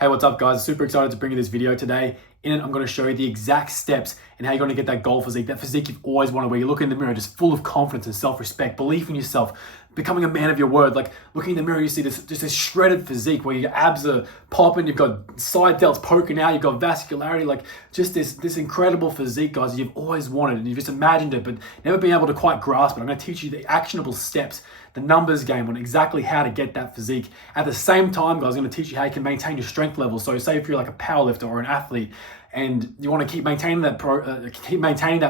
Hey, what's up guys? Super excited to bring you this video today. In it, I'm going to show you the exact steps and how you're going to get that goal physique, that physique you've always wanted, where you look in the mirror just full of confidence and self-respect, belief in yourself, becoming a man of your word. Like looking in the mirror, you see this shredded physique where your abs are popping, you've got side delts poking out, you've got vascularity, like just this incredible physique, guys, you've always wanted and you've just imagined it, but never been able to quite grasp it. I'm going to teach you the actionable steps, the numbers game on exactly how to get that physique. At the same time, guys, I'm going to teach you how you can maintain your strength levels. So say if you're like a powerlifter or an athlete and you want to keep maintaining that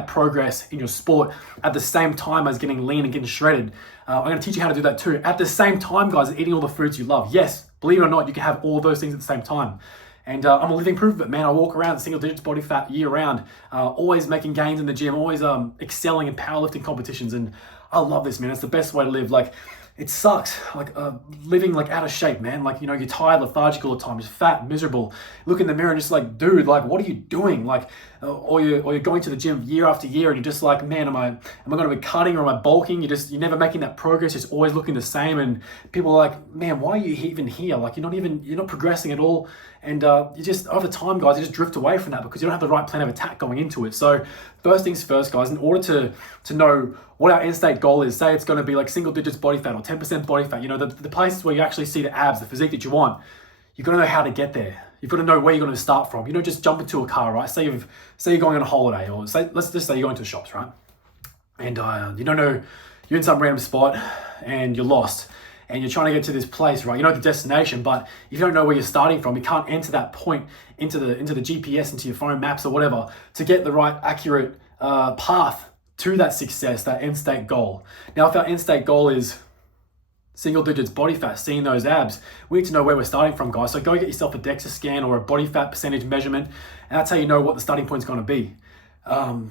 progress in your sport at the same time as getting lean and getting shredded, I'm going to teach you how to do that too. At the same time, guys, eating all the foods you love. Yes, believe it or not, you can have all those things at the same time. And I'm a living proof of it, man. I walk around single digits body fat year round, always making gains in the gym, always excelling in powerlifting competitions. And I love this, man. It's the best way to live. Like, it sucks, like living like out of shape, man. Like, you know, you're tired, lethargic all the time, just fat, miserable. Look in the mirror and just like, dude, like, what are you doing? Like, or you're going to the gym year after year and you're just like, man, am I going to be cutting or am I bulking? You're never making that progress. It's always looking the same. And people are like, man, why are you even here? Like, you're not progressing at all. And you just, over time, guys, you just drift away from that because you don't have the right plan of attack going into it. So first things first, guys, in order to know what our end state goal is, say it's going to be like single digits body fat or 10% body fat, you know, the places where you actually see the abs, the physique that you want, you've got to know how to get there. You've got to know where you're going to start from. You don't just jump into a car, right? Say you're going on a holiday, or let's just say you're going to the shops, right? And you don't know, you're in some random spot and you're lost. And you're trying to get to this place, right? You know the destination, but if you don't know where you're starting from, you can't enter that point into the GPS, into your phone maps or whatever, to get the right accurate path to that success, that end state goal. Now, if our end state goal is single digits body fat, seeing those abs, we need to know where we're starting from, guys. So go get yourself a DEXA scan or a body fat percentage measurement, and that's how you know what the starting point is going to be.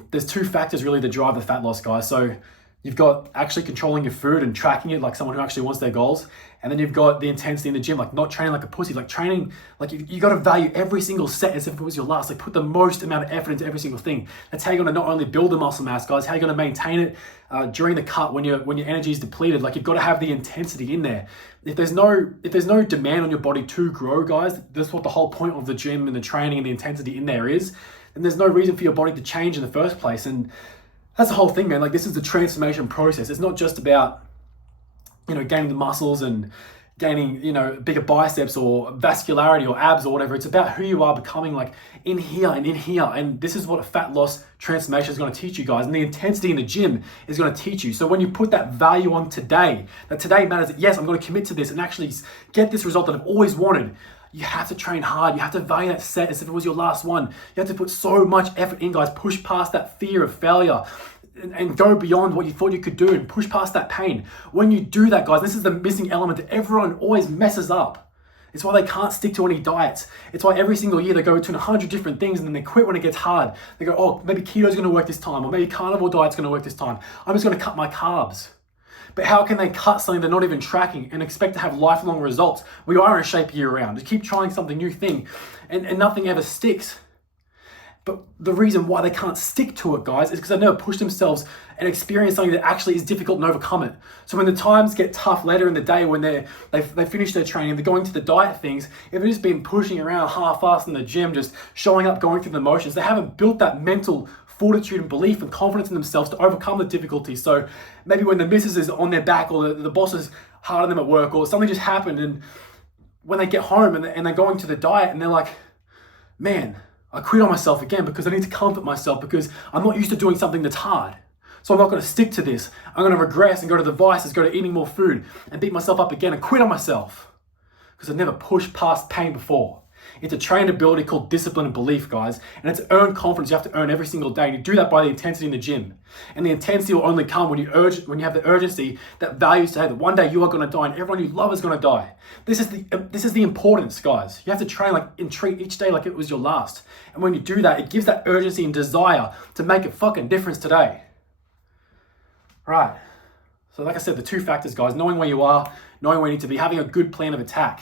There's two factors really that drive the fat loss, guys. So you've got actually controlling your food and tracking it like someone who actually wants their goals. And then you've got the intensity in the gym, like not training like a pussy, like training, like you got to value every single set as if it was your last, like put the most amount of effort into every single thing. That's how you're going to not only build the muscle mass, guys, how you're going to maintain it during the cut when your energy is depleted. Like you've got to have the intensity in there. If there's no demand on your body to grow, guys, that's what the whole point of the gym and the training and the intensity in there is. And there's no reason for your body to change in the first place. And that's the whole thing, man. Like this is the transformation process. It's not just about, you know, gaining the muscles and gaining, you know, bigger biceps or vascularity or abs or whatever. It's about who you are becoming, like in here and in here. And this is what a fat loss transformation is going to teach you, guys. And the intensity in the gym is going to teach you. So when you put that value on today, that today matters, that yes, I'm going to commit to this and actually get this result that I've always wanted. You have to train hard. You have to value that set as if it was your last one. You have to put so much effort in, guys. Push past that fear of failure and go beyond what you thought you could do and push past that pain. When you do that, guys, this is the missing element that everyone always messes up. It's why they can't stick to any diets. It's why every single year they go between 100 different things and then they quit when it gets hard. They go, oh, maybe keto's going to work this time, or maybe carnivore diet's going to work this time. I'm just going to cut my carbs. But how can they cut something they're not even tracking and expect to have lifelong results? We are in shape year round. Just keep trying something new thing and nothing ever sticks. But the reason why they can't stick to it, guys, is because they've never pushed themselves and experienced something that actually is difficult and overcome it. So when the times get tough later in the day, when they finish their training, they're going to the diet things, if they've just been pushing around half-assed in the gym, just showing up, going through the motions, they haven't built that mental fortitude and belief and confidence in themselves to overcome the difficulties. So maybe when the missus is on their back or the boss is hard on them at work or something just happened, and when they get home and they're going to the diet and they're like, man, I quit on myself again because I need to comfort myself because I'm not used to doing something that's hard. So I'm not going to stick to this. I'm going to regress and go to the vices, go to eating more food and beat myself up again and quit on myself because I've never pushed past pain before. It's a trained ability called discipline and belief, guys. And it's earned confidence you have to earn every single day. And you do that by the intensity in the gym. And the intensity will only come when you have the urgency that values to have that one day you are going to die and everyone you love is going to die. This is the importance, guys. You have to train and treat each day like it was your last. And when you do that, it gives that urgency and desire to make a fucking difference today. Right. So like I said, the two factors, guys, knowing where you are, knowing where you need to be, having a good plan of attack,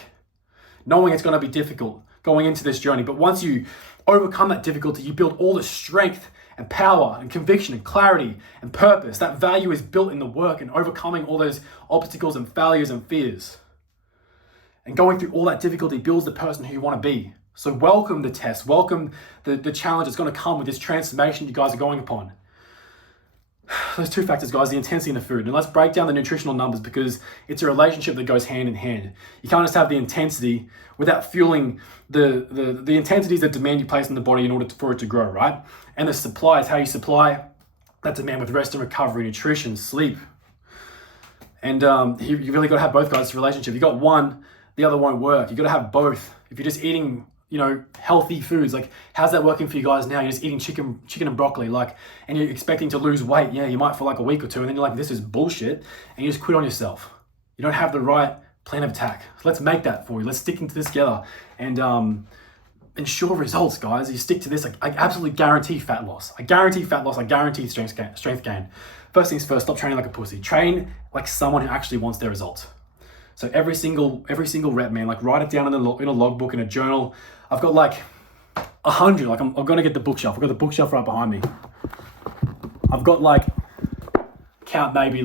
knowing it's going to be difficult going into this journey. But once you overcome that difficulty, you build all the strength and power and conviction and clarity and purpose. That value is built in the work and overcoming all those obstacles and failures and fears. And going through all that difficulty builds the person who you want to be. So welcome the test, welcome the challenge that's going to come with this transformation you guys are going upon. Those two factors, guys, the intensity and the food. And let's break down the nutritional numbers, because it's a relationship that goes hand in hand. You can't just have the intensity without fueling the intensities that demand you place in the body in order for it to grow, right? And the supply is how you supply that demand with rest and recovery, nutrition, sleep. And you really got to have both, guys. It's a relationship. You got one, the other won't work. You got to have both. If you're just eating, healthy foods, like how's that working for you guys now? You're just eating chicken and broccoli, and you're expecting to lose weight. Yeah, you might for like a week or two, and then you're like, this is bullshit, and you just quit on yourself. You don't have the right plan of attack. So let's make that for you. Let's stick into this together and ensure results, guys. You stick to this. I absolutely guarantee fat loss. I guarantee fat loss. I guarantee strength gain. First things first, stop training like a pussy. Train like someone who actually wants their results. So every single rep, man, write it down in a logbook, in a journal. I've got 100. I'm gonna get the bookshelf. I've got the bookshelf right behind me. I've got count maybe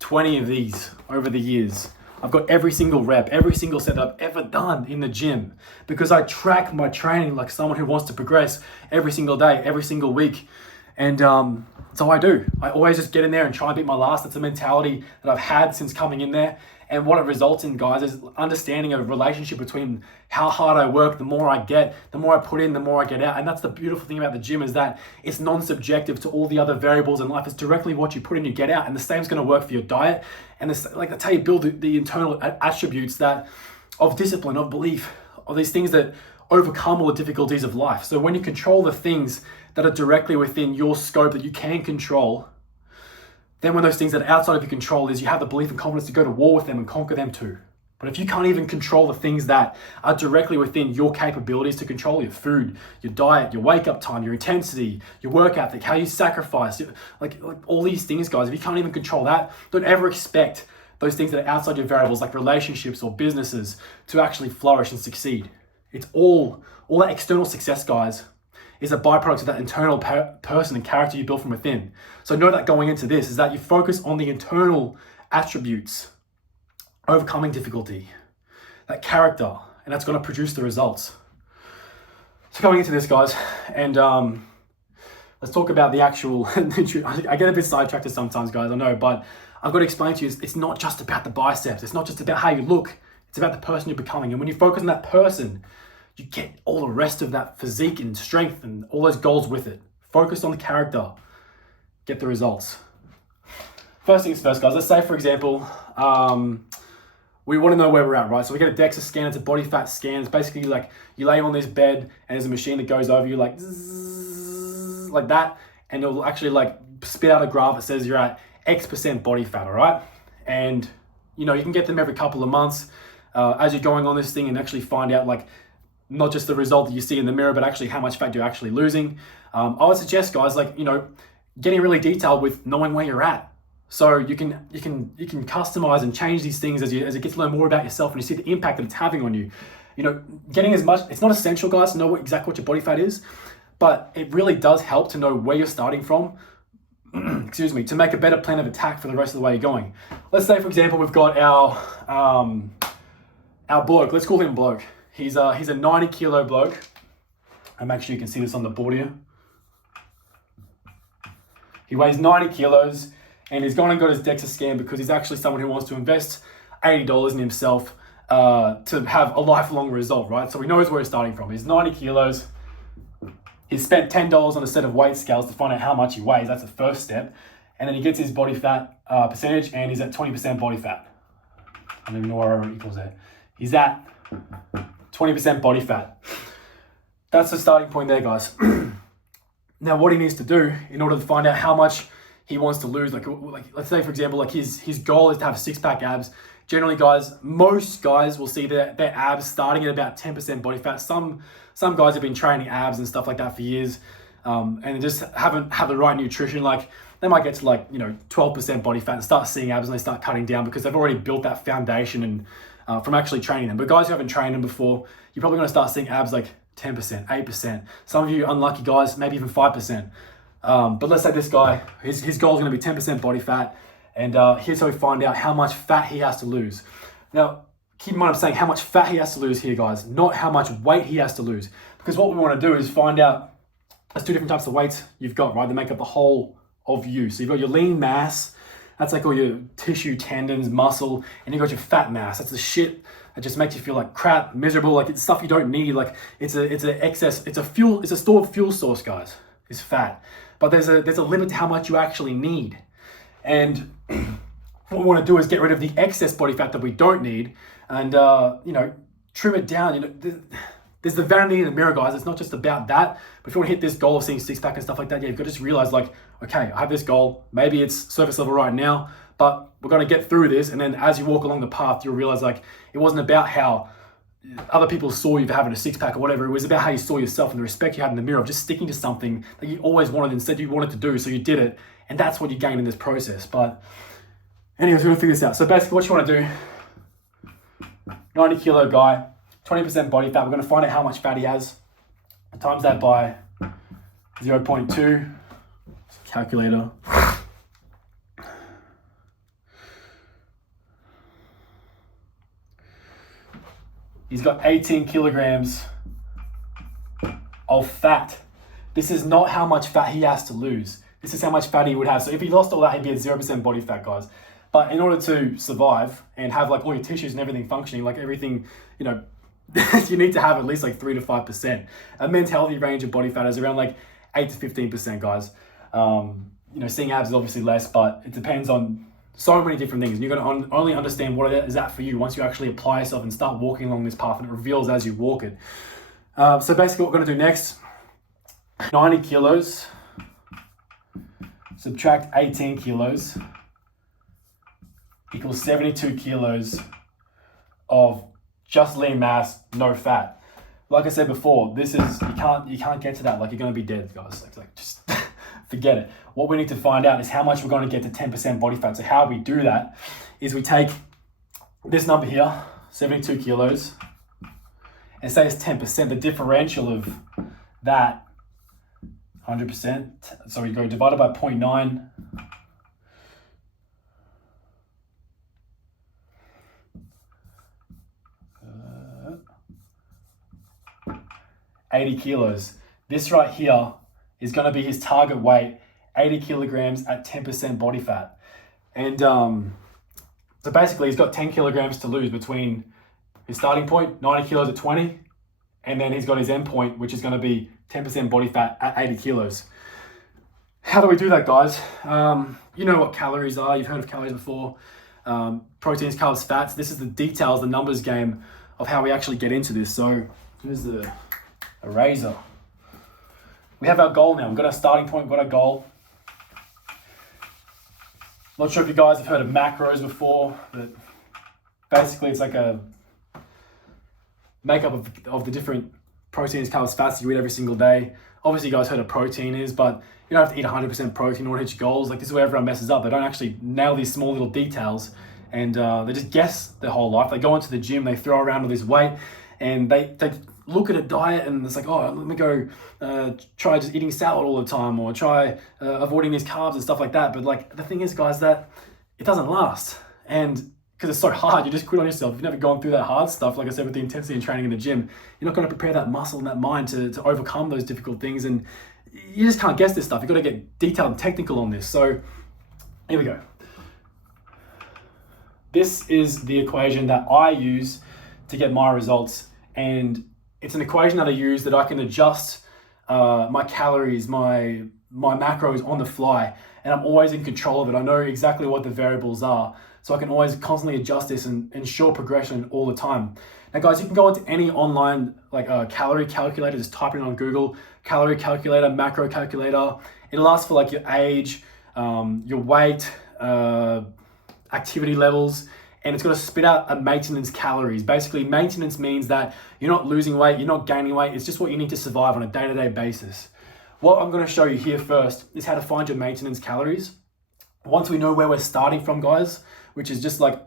20 of these over the years. I've got every single rep, every single set I've ever done in the gym, because I track my training like someone who wants to progress every single day, every single week. And so I do. I always just get in there and try and beat my last. That's a mentality that I've had since coming in there. And what it results in, guys, is understanding a relationship between how hard I work, the more I get, the more I put in, the more I get out. And that's the beautiful thing about the gym, is that it's non-subjective to all the other variables in life. It's directly what you put in, you get out. And the same is going to work for your diet. And that's how you build the internal attributes of discipline, of belief, of these things that overcome all the difficulties of life. So when you control the things that are directly within your scope that you can control, then when those things that are outside of your control is, you have the belief and confidence to go to war with them and conquer them too. But if you can't even control the things that are directly within your capabilities to control, your food, your diet, your wake up time, your intensity, your work ethic, how you sacrifice, like all these things, guys, if you can't even control that, don't ever expect those things that are outside your variables, like relationships or businesses, to actually flourish and succeed. It's all that external success, guys, is a byproduct of that internal person and character you built from within. So know that going into this is that you focus on the internal attributes, overcoming difficulty, that character, and that's going to produce the results. So going into this, guys, and let's talk about the actual, I get a bit sidetracked sometimes, guys, I know, but I've got to explain to you, it's not just about the biceps. It's not just about how you look. It's about the person you're becoming. And when you focus on that person, you get all the rest of that physique and strength and all those goals with it. Focus on the character, get the results. First things first, guys. Let's say, for example, we want to know where we're at, right? So we get a DEXA scan. It's a body fat scan. It's basically like you lay on this bed and there's a machine that goes over you like that, and it'll actually spit out a graph that says you're at X% body fat, all right? And you can get them every couple of months as you're going on this thing, and actually find out not just the result that you see in the mirror, but actually how much fat you're actually losing. I would suggest, guys, getting really detailed with knowing where you're at. So you can customize and change these things as you get to learn more about yourself and you see the impact that it's having on you. Getting as much, it's not essential, guys, to know exactly what your body fat is, but it really does help to know where you're starting from, excuse me, to make a better plan of attack for the rest of the way you're going. Let's say, for example, we've got our bloke. Let's call him bloke. He's a 90 kilo bloke. And make sure you can see this on the board here. He weighs 90 kilos and he's gone and got his DEXA scan because he's actually someone who wants to invest $80 in himself to have a lifelong result, right? So he knows where he's starting from. He's 90 kilos. He's spent $10 on a set of weight scales to find out how much he weighs. That's the first step. And then he gets his body fat percentage and he's at 20% body fat. I don't even know where it equals there. He's at 20% body fat. That's the starting point there, guys. Now, what he needs to do in order to find out how much he wants to lose, like let's say, for example, his goal is to have six-pack abs. Generally, guys, most guys will see their abs starting at about 10% body fat. Some guys have been training abs and stuff like that for years, and just haven't had the right nutrition. They might get to 12% body fat and start seeing abs, and they start cutting down because they've already built that foundation and from actually training them. But guys who haven't trained them before, you're probably going to start seeing abs 10%, 8%. Some of you unlucky guys, maybe even 5%. But let's say this guy, his goal is going to be 10% body fat, and here's how we find out how much fat he has to lose. Now, keep in mind I'm saying how much fat he has to lose here, guys, not how much weight he has to lose. Because what we want to do is find out, there's two different types of weights you've got, right? They make up the whole of you. So you've got your lean mass, that's like all your tissue, tendons, muscle, and you've got your fat mass. That's the shit that just makes you feel like crap, miserable, like it's stuff you don't need. Like it's an excess, it's a stored fuel source, guys, is fat. But there's a limit to how much you actually need. And what we want to do is get rid of the excess body fat that we don't need and, trim it down. There's the vanity in the mirror, guys. It's not just about that. But if you want to hit this goal of seeing six pack and stuff like that, you've got to just realize like, okay, I have this goal. Maybe it's surface level right now, but we're going to get through this. And then as you walk along the path, you'll realize like, it wasn't about how other people saw you for having a six pack or whatever. It was about how you saw yourself and the respect you had in the mirror of just sticking to something that you always wanted and said you wanted to do. So you did it. And that's what you gain in this process. But anyways, we're going to figure this out. So basically what you want to do, 90 kilo guy, 20% body fat. We're going to find out how much fat he has. Times that by 0.2. Calculator. He's got 18 kilograms of fat. This is not how much fat he has to lose. This is how much fat he would have. So if he lost all that, he'd be at 0% body fat, guys. But in order to survive and have like all your tissues and everything functioning, like everything, you need to have at least like 3 to 5%. A men's healthy range of body fat is around like 8 to 15%, guys. Seeing abs is obviously less, but it depends on so many different things. And you're going to only understand what it is that for you once you actually apply yourself and start walking along this path, and it reveals as you walk it. So basically what we're going to do next, 90 kilos, subtract 18 kilos equals 72 kilos of just lean mass, no fat. Like I said before, this is, you can't get to that. Like, you're going to be dead, guys. Like just forget it. What we need to find out is how much we're going to get to 10% body fat. So how we do that is we take this number here, 72 kilos, and say it's 10%. The differential of that, 100%. So we go divided by 0.9. 80 kilos. This right here is going to be his target weight, 80 kilograms at 10% body fat. And so basically he's got 10 kilograms to lose between his starting point, 90 kilos at 20, and then he's got his end point, which is going to be 10% body fat at 80 kilos. How do we do that, guys? You know what calories are. You've heard of calories before. Proteins, carbs, fats. This is the details, the numbers game of how we actually get into this. So here's the eraser. We have our goal now. We've got our starting point, we've got our goal. Not sure if you guys have heard of macros before, but basically it's like a makeup of the different proteins, carbs, fats you eat every single day. Obviously you guys heard of protein is, but you don't have to eat 100% protein in order to hit your goals. Like, this is where everyone messes up. They don't actually nail these small little details, and they just guess their whole life. They go into the gym, they throw around all this weight, and they look at a diet and it's like, oh, let me go try just eating salad all the time, or try avoiding these carbs and stuff like that. But like, the thing is, guys, that it doesn't last. And because it's so hard, you just quit on yourself. If you've never gone through that hard stuff, like I said, with the intensity and training in the gym, you're not going to prepare that muscle and that mind to overcome those difficult things. And you just can't guess this stuff. You've got to get detailed and technical on this. So here we go. This is the equation that I use to get my results. And it's an equation that I use that I can adjust my calories, my macros on the fly, and I'm always in control of it. I know exactly what the variables are, so I can always constantly adjust this and ensure progression all the time. Now, guys, you can go into any online calorie calculator, just type it on Google, calorie calculator, macro calculator. It'll ask for like your age, your weight, activity levels, and it's going to spit out a maintenance calories. Basically, maintenance means that you're not losing weight, you're not gaining weight. It's just what you need to survive on a day-to-day basis. What I'm going to show you here first is how to find your maintenance calories. Once we know where we're starting from, guys, which is just like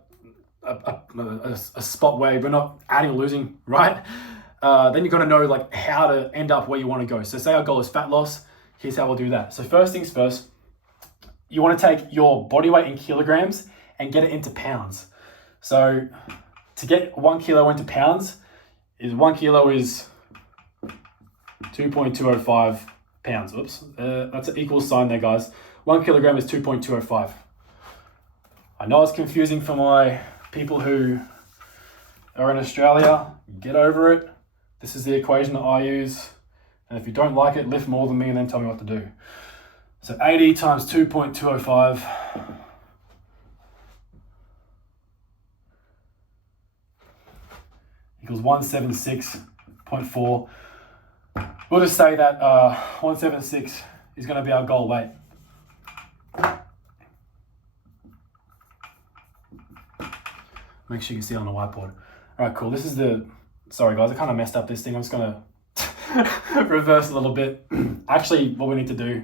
a spot where we're not adding or losing, right? Then you're going to know like how to end up where you want to go. So say our goal is fat loss. Here's how we'll do that. So first things first, you want to take your body weight in kilograms and get it into pounds. So to get 1 kilo into pounds, is 1 kilo is 2.205 pounds. Oops, that's an equal sign there, guys. 1 kilogram is 2.205. I know it's confusing for my people who are in Australia. Get over it. This is the equation that I use. And if you don't like it, lift more than me and then tell me what to do. So 80 times 2.205 equals 176.4. We'll just say that 176 is going to be our goal weight. Make sure you can see it on the whiteboard. All right, cool. This is the, sorry guys, I kind of messed up this thing. I'm just going to reverse a little bit. Actually, what we need to do,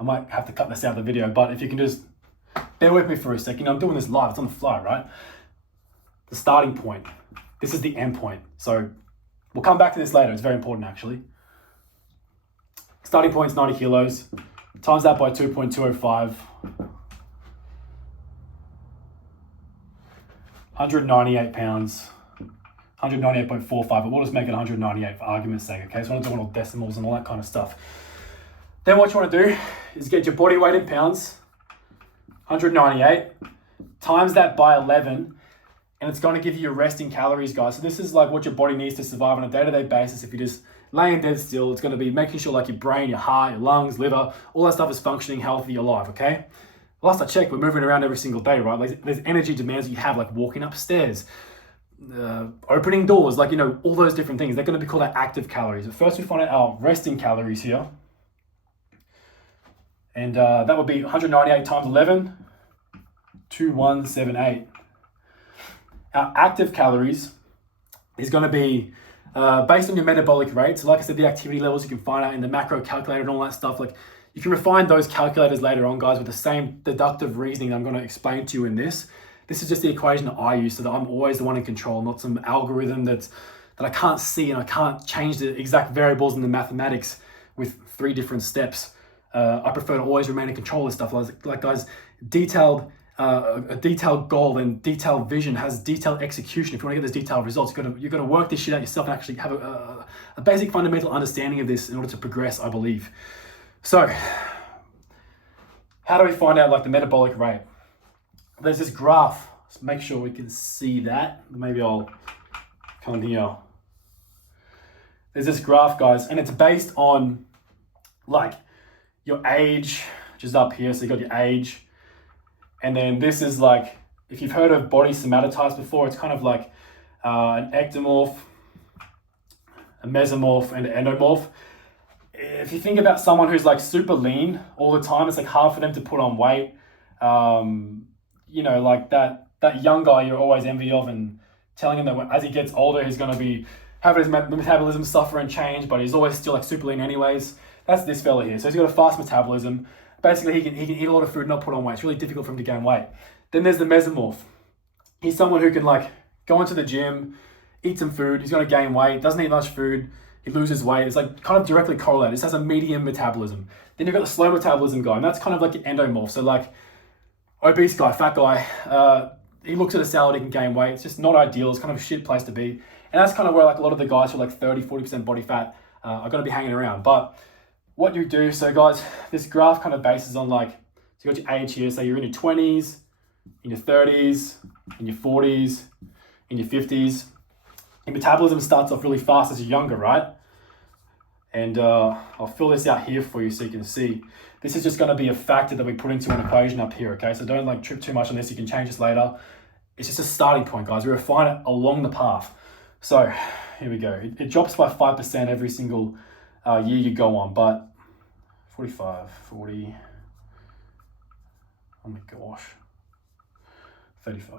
I might have to cut this out of the video, but if you can just bear with me for a second. I'm doing this live, it's on the fly, right? The starting point. This is the end point. So we'll come back to this later. It's very important actually. Starting point is 90 kilos. Times that by 2.205. 198 pounds. 198.45, but we'll just make it 198 for argument's sake, okay? So we're not doing all decimals and all that kind of stuff. Then what you want to do is get your body weight in pounds, 198, times that by 11, and it's going to give you your resting calories, guys. So this is like what your body needs to survive on a day-to-day basis. If you're just laying dead still, it's going to be making sure like your brain, your heart, your lungs, liver, all that stuff is functioning healthy, alive, okay? Last I checked, we're moving around every single day, right? Like there's energy demands that you have, like walking upstairs, opening doors, like, you know, all those different things. They're going to be called our active calories. But first we find out our resting calories here. And that would be 198 times 11, 2178. Our active calories is going to be based on your metabolic rate. So like I said, the activity levels you can find out in the macro calculator and all that stuff. Like you can refine those calculators later on, guys, with the same deductive reasoning I'm going to explain to you in this. This is just the equation that I use so that I'm always the one in control, not some algorithm that I can't see and I can't change the exact variables in the mathematics with 3 different steps. I prefer to always remain in control of stuff. Like guys, a detailed goal and detailed vision has detailed execution. If you want to get those detailed results, you've got to work this shit out yourself and actually have a basic fundamental understanding of this in order to progress, I believe. So, how do we find out like the metabolic rate? There's this graph. Let's make sure we can see that. Maybe I'll come here. There's this graph, guys, and it's based on like your age, which is up here. So you got your age. And then this is like, if you've heard of body somatotypes before, it's kind of like an ectomorph, a mesomorph, and an endomorph. If you think about someone who's like super lean all the time, it's like hard for them to put on weight. You know, like that young guy you're always envy of and telling him that as he gets older, he's going to be having his metabolism suffer and change, but he's always still like super lean anyways. That's this fella here. So he's got a fast metabolism. Basically, he can eat a lot of food and not put on weight. It's really difficult for him to gain weight. Then there's the mesomorph. He's someone who can like go into the gym, eat some food. He's going to gain weight, doesn't eat much food. He loses weight. It's like kind of directly correlated. This has a medium metabolism. Then you've got the slow metabolism guy, and that's kind of like an endomorph. So like obese guy, fat guy, he looks at a salad, he can gain weight. It's just not ideal. It's kind of a shit place to be. And that's kind of where like a lot of the guys who are like 30, 40% body fat are going to be hanging around. But what you do, so guys, this graph kind of bases on like, so you got your age here, so you're in your 20s, in your 30s, in your 40s, in your 50s. Your metabolism starts off really fast as you're younger, right? And I'll fill this out here for you so you can see. This is just going to be a factor that we put into an equation up here, okay? So don't like trip too much on this. You can change this later. It's just a starting point, guys. We refine it along the path. So here we go. It drops by 5% every single year you go on, but 45, 40, oh my gosh, 35.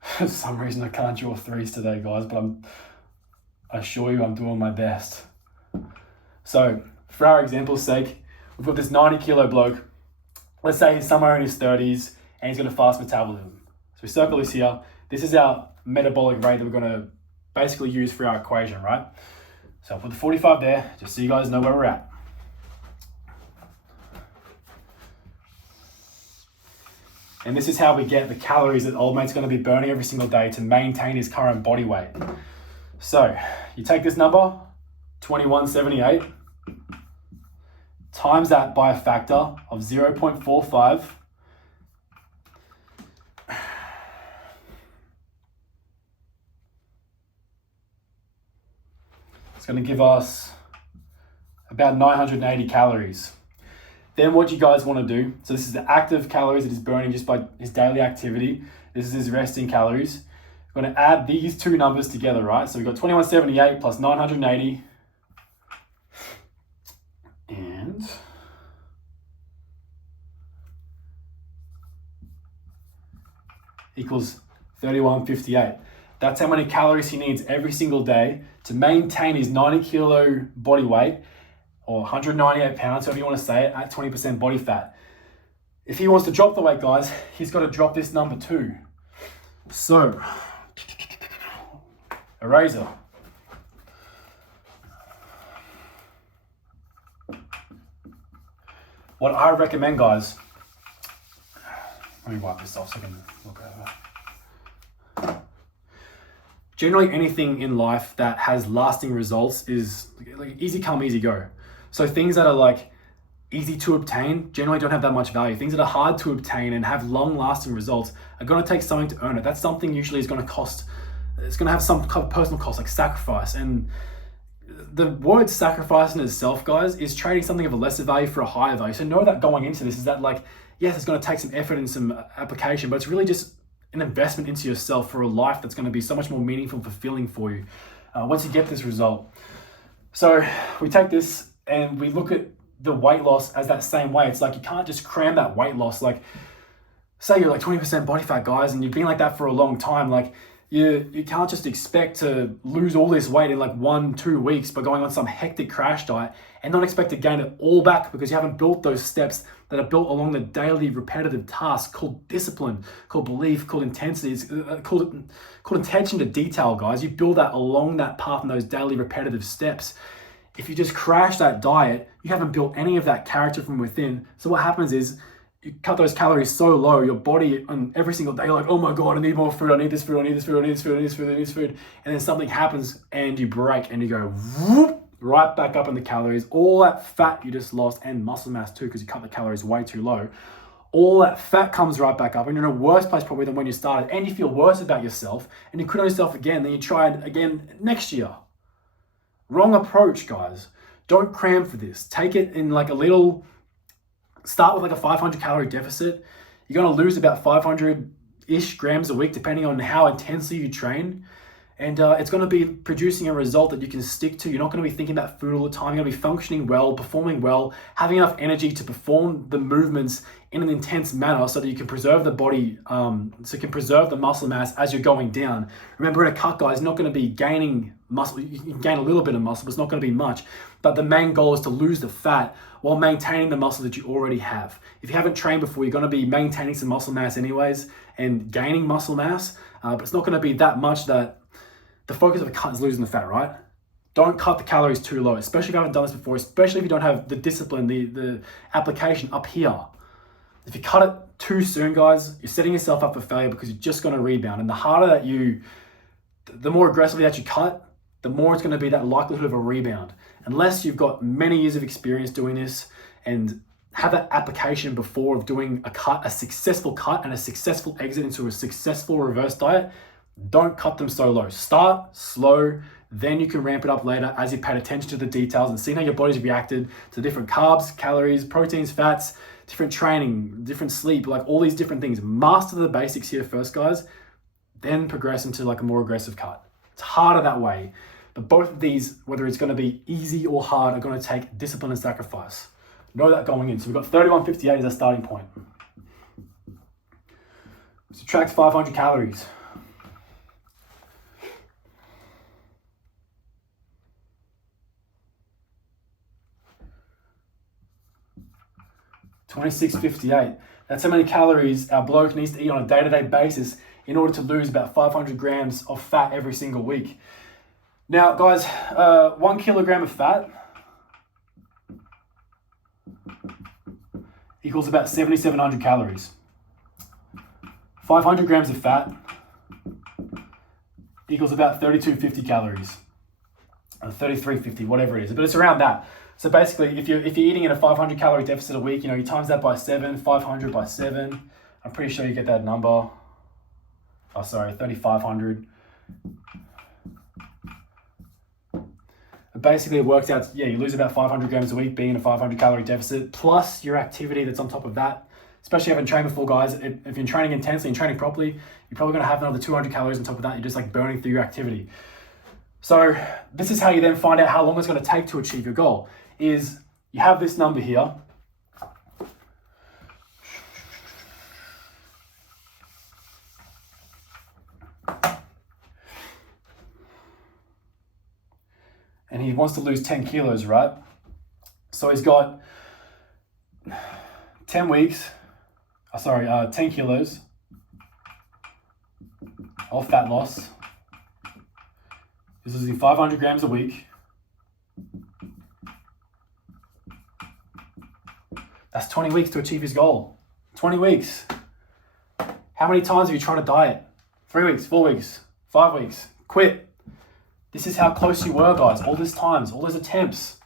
For some reason I can't draw 3s today, guys, but I assure you I'm doing my best. So for our example's sake, we've got this 90 kilo bloke. Let's say he's somewhere in his 30s and he's got a fast metabolism. So we circle this here. This is our metabolic rate that we're going to basically use for our equation, right? So I'll put the 45 there, just so you guys know where we're at. And this is how we get the calories that old mate's going to be burning every single day to maintain his current body weight. So you take this number, 2178, times that by a factor of 0.45. It's going to give us about 980 calories. Then what you guys want to do, so this is the active calories that he's burning just by his daily activity. This is his resting calories. We're going to add these two numbers together, right? So we've got 2178 plus 980. And equals 3158. That's how many calories he needs every single day to maintain his 90 kilo body weight, or 198 pounds, however you want to say it, at 20% body fat. If he wants to drop the weight, guys, he's got to drop this number too. So, eraser. What I recommend, guys, let me wipe this off so I can look over. Generally, anything in life that has lasting results is like easy come, easy go. So things that are like easy to obtain generally don't have that much value. Things that are hard to obtain and have long lasting results are going to take something to earn it. That's something usually is going to cost, it's going to have some kind of personal cost, like sacrifice. And the word sacrifice in itself, guys, is trading something of a lesser value for a higher value. So know that going into this is that, like, yes, it's going to take some effort and some application, but it's really just an investment into yourself for a life that's going to be so much more meaningful and fulfilling for you once you get this result. So we take this and we look at the weight loss as that same way. It's like you can't just cram that weight loss. Like, say you're like 20% body fat, guys, and you've been like that for a long time. Like, you can't just expect to lose all this weight in like 1-2 weeks by going on some hectic crash diet and not expect to gain it all back because you haven't built those steps that are built along the daily repetitive tasks called discipline, called belief, called intensity, called attention to detail, guys. You build that along that path and those daily repetitive steps. If you just crash that diet, you haven't built any of that character from within. So what happens is you cut those calories so low, your body on every single day, you're like, oh my God, I need more food, I need this food, I need this food, I need this food, I need this food, I need this food. And then something happens and you break and you go whoop, right back up in the calories. All that fat you just lost, and muscle mass too, because you cut the calories way too low. All that fat comes right back up and you're in a worse place probably than when you started, and you feel worse about yourself and you quit on yourself again, then you try it again next year. Wrong approach, guys. Don't cram for this. Take it in like a little, start with like a 500 calorie deficit. You're going to lose about 500-ish grams a week, depending on how intensely you train. And it's going to be producing a result that you can stick to. You're not going to be thinking about food all the time. You're going to be functioning well, performing well, having enough energy to perform the movements in an intense manner so that you can preserve the body, so you can preserve the muscle mass as you're going down. Remember, in a cut, guys, you're not going to be gaining muscle. You can gain a little bit of muscle, but it's not going to be much. But the main goal is to lose the fat while maintaining the muscle that you already have. If you haven't trained before, you're going to be maintaining some muscle mass anyways and gaining muscle mass, but it's not going to be that much that the focus of a cut is losing the fat, right? Don't cut the calories too low, especially if you haven't done this before, especially if you don't have the discipline, the application up here. If you cut it too soon, guys, you're setting yourself up for failure because you're just going to rebound. And the harder that the more aggressively that you cut, the more it's going to be that likelihood of a rebound. Unless you've got many years of experience doing this and have that application before of doing a cut, a successful cut and a successful exit into a successful reverse diet, don't cut them so low. Start slow, then you can ramp it up later as you pay attention to the details and see how your body's reacted to different carbs, calories, proteins, fats, different training, different sleep, like all these different things. Master the basics here first, guys, then progress into like a more aggressive cut. It's harder that way, but both of these, whether it's going to be easy or hard, are going to take discipline and sacrifice. Know that going in. So we've got 3158 as our starting point. Subtract 500 calories. $26.58. That's how many calories our bloke needs to eat on a day-to-day basis in order to lose about 500 grams of fat every single week. Now, guys, 1 kilogram of fat equals about 7,700 calories. 500 grams of fat equals about 3250 calories, or 3350, whatever it is, but it's around that. So basically, if you're eating in a 500 calorie deficit a week, you times that by 7, 500 by 7. I'm pretty sure you get that number. Oh, sorry, 3,500. Basically, it works out, you lose about 500 grams a week being in a 500 calorie deficit, plus your activity that's on top of that. Especially having trained before, guys, if you're training intensely and training properly, you're probably going to have another 200 calories on top of that. You're just like burning through your activity. So this is how you then find out how long it's going to take to achieve your goal. Is you have this number here. And he wants to lose 10 kilos, right? So he's got 10 kilos of fat loss. He's losing 500 grams a week. That's 20 weeks to achieve his goal. 20 weeks. How many times have you tried to diet? 3 weeks, 4 weeks, 5 weeks, quit. This is how close you were, guys, all these times, all those attempts.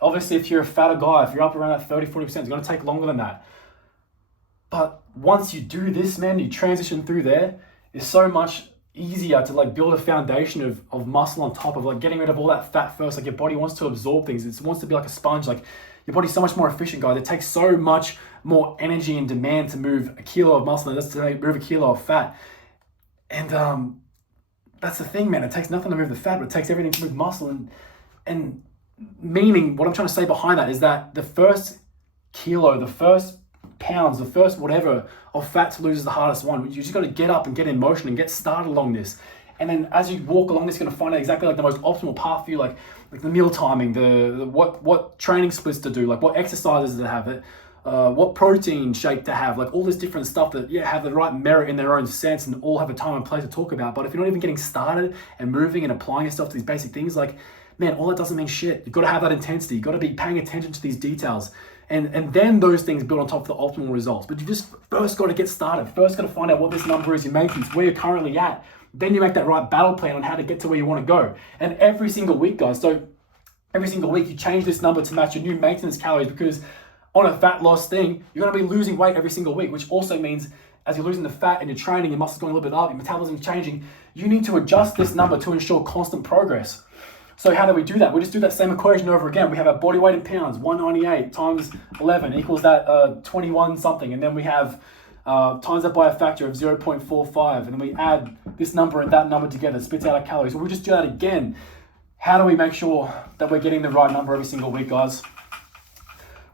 Obviously, if you're a fatter guy, if you're up around that 30, 40%, it's going to take longer than that. But once you do this, man, you transition through there, it's so much easier to like build a foundation of muscle on top of like getting rid of all that fat first. Like your body wants to absorb things. It wants to be like a sponge. Like your body's so much more efficient, guys. It takes so much more energy and demand to move a kilo of muscle than it does to move a kilo of fat. And that's the thing, man. It takes nothing to move the fat, but it takes everything to move muscle. And meaning, what I'm trying to say behind that is that the first kilo, the first pounds, the first whatever of fat to lose is the hardest one. You just got to get up and get in motion and get started along this. And then as you walk along this, you're going to find out exactly like the most optimal path for you, like the meal timing, the what training splits to do, like what exercises to have, what protein shake to have, like all this different stuff that have the right merit in their own sense and all have a time and place to talk about. But if you're not even getting started and moving and applying yourself to these basic things, like, man, all that doesn't mean shit. You've got to have that intensity. You've got to be paying attention to these details. And then those things build on top of the optimal results. But you just first got to get started. First got to find out what this number is, your maintenance, where you're currently at. Then you make that right battle plan on how to get to where you want to go. And every single week, guys, so every single week you change this number to match your new maintenance calories, because on a fat loss thing, you're going to be losing weight every single week, which also means as you're losing the fat and you're training, your muscles going a little bit up, your metabolism is changing, you need to adjust this number to ensure constant progress. So how do we do that? We just do that same equation over again. We have our body weight in pounds, 198 times 11 equals that 21 something. And then we have times that by a factor of 0.45. And then we add this number and that number together, spits out our calories. So we just do that again. How do we make sure that we're getting the right number every single week, guys?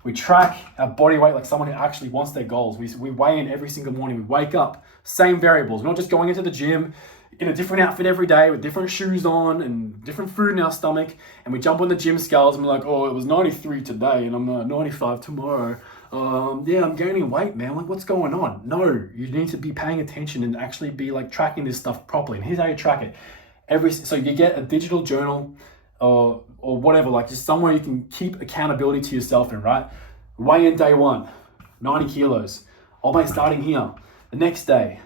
We track our body weight like someone who actually wants their goals. We weigh in every single morning. We wake up, same variables. We're not just going into the gym in a different outfit every day with different shoes on and different food in our stomach. And we jump on the gym scales and we're like, oh, it was 93 today and I'm 95 tomorrow. Yeah, I'm gaining weight, man. Like, what's going on? No, you need to be paying attention and actually be like tracking this stuff properly. And here's how you track it. So you get a digital journal or whatever, like just somewhere you can keep accountability to yourself in, right? Weigh in day 1, 90 kilos. I'll be starting here. The next day,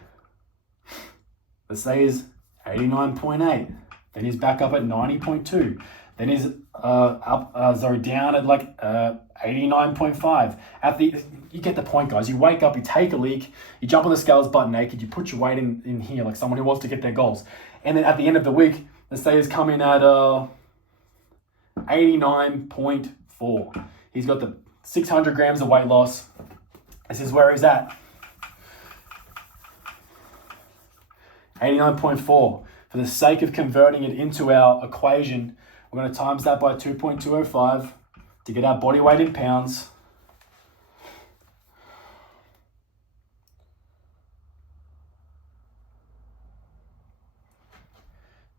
let's say is 89.8. Then he's back up at 90.2. Then he's down at like 89.5. You get the point, guys. You wake up, you take a leak, you jump on the scales butt naked, you put your weight in here like someone who wants to get their goals. And then at the end of the week, let's say he's coming at 89.4. He's got the 600 grams of weight loss. This is where he's at. 89.4. For the sake of converting it into our equation, we're going to times that by 2.205 to get our body weight in pounds.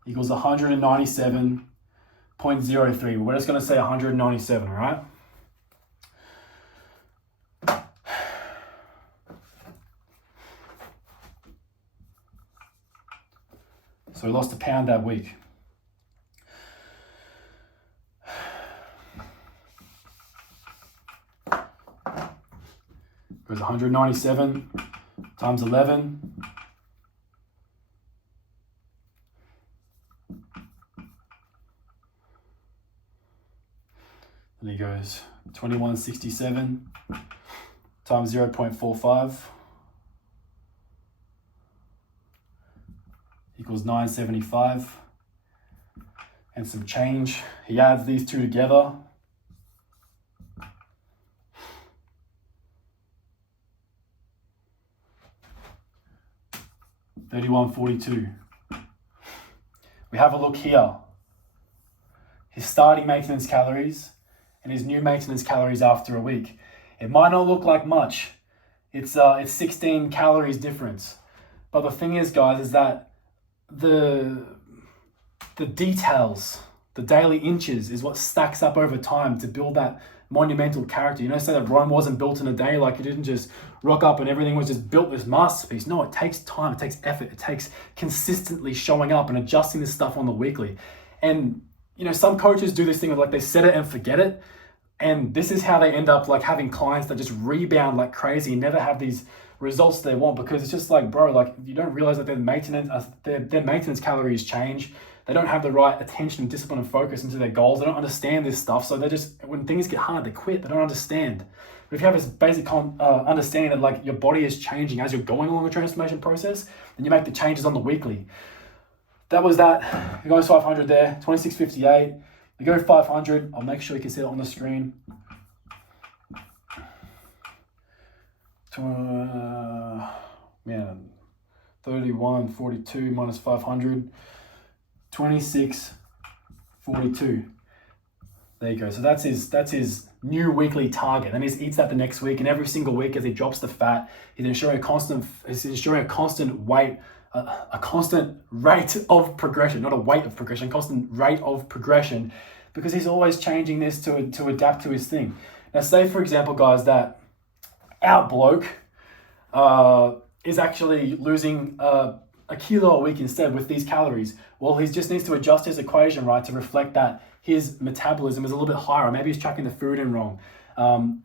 Equals 197.03. We're just going to say 197, all right? So we lost a pound that week. It was 197 times 11 And he goes 2167 times 0.45 equals 975 and some change. He adds these two together. $31.42. We have a look here. His starting maintenance calories and his new maintenance calories after a week. It might not look like much. It's 16 calories difference. But the thing is, guys, is that the details, the daily inches is what stacks up over time to build that monumental character. You know, say that Rome wasn't built in a day, like you didn't just rock up and everything was just built this masterpiece. No, it takes time, it takes effort, it takes consistently showing up and adjusting this stuff on the weekly. And, you know, some coaches do this thing of like they set it and forget it. And this is how they end up like having clients that just rebound like crazy and never have these results they want, because it's just like, bro, like you don't realize that their maintenance calories change. They don't have the right attention and discipline and focus into their goals. They don't understand this stuff. So they just, when things get hard, they quit. They don't understand. But if you have this basic understanding that like your body is changing as you're going along the transformation process, then you make the changes on the weekly. That was that. He goes 500 there, 2658. We go 500. I'll make sure you can see it on the screen. Man, 31.42 minus 500. 26.42. There you go. So that's his new weekly target. That means he eats that the next week, and every single week as he drops the fat, he's ensuring a constant weight, a constant rate of progression, not a weight of progression, constant rate of progression, because he's always changing this to adapt to his thing. Now, say for example, guys, that our bloke is actually losing a kilo a week instead with these calories. Well, he just needs to adjust his equation, right, to reflect that his metabolism is a little bit higher, or maybe he's tracking the food in wrong.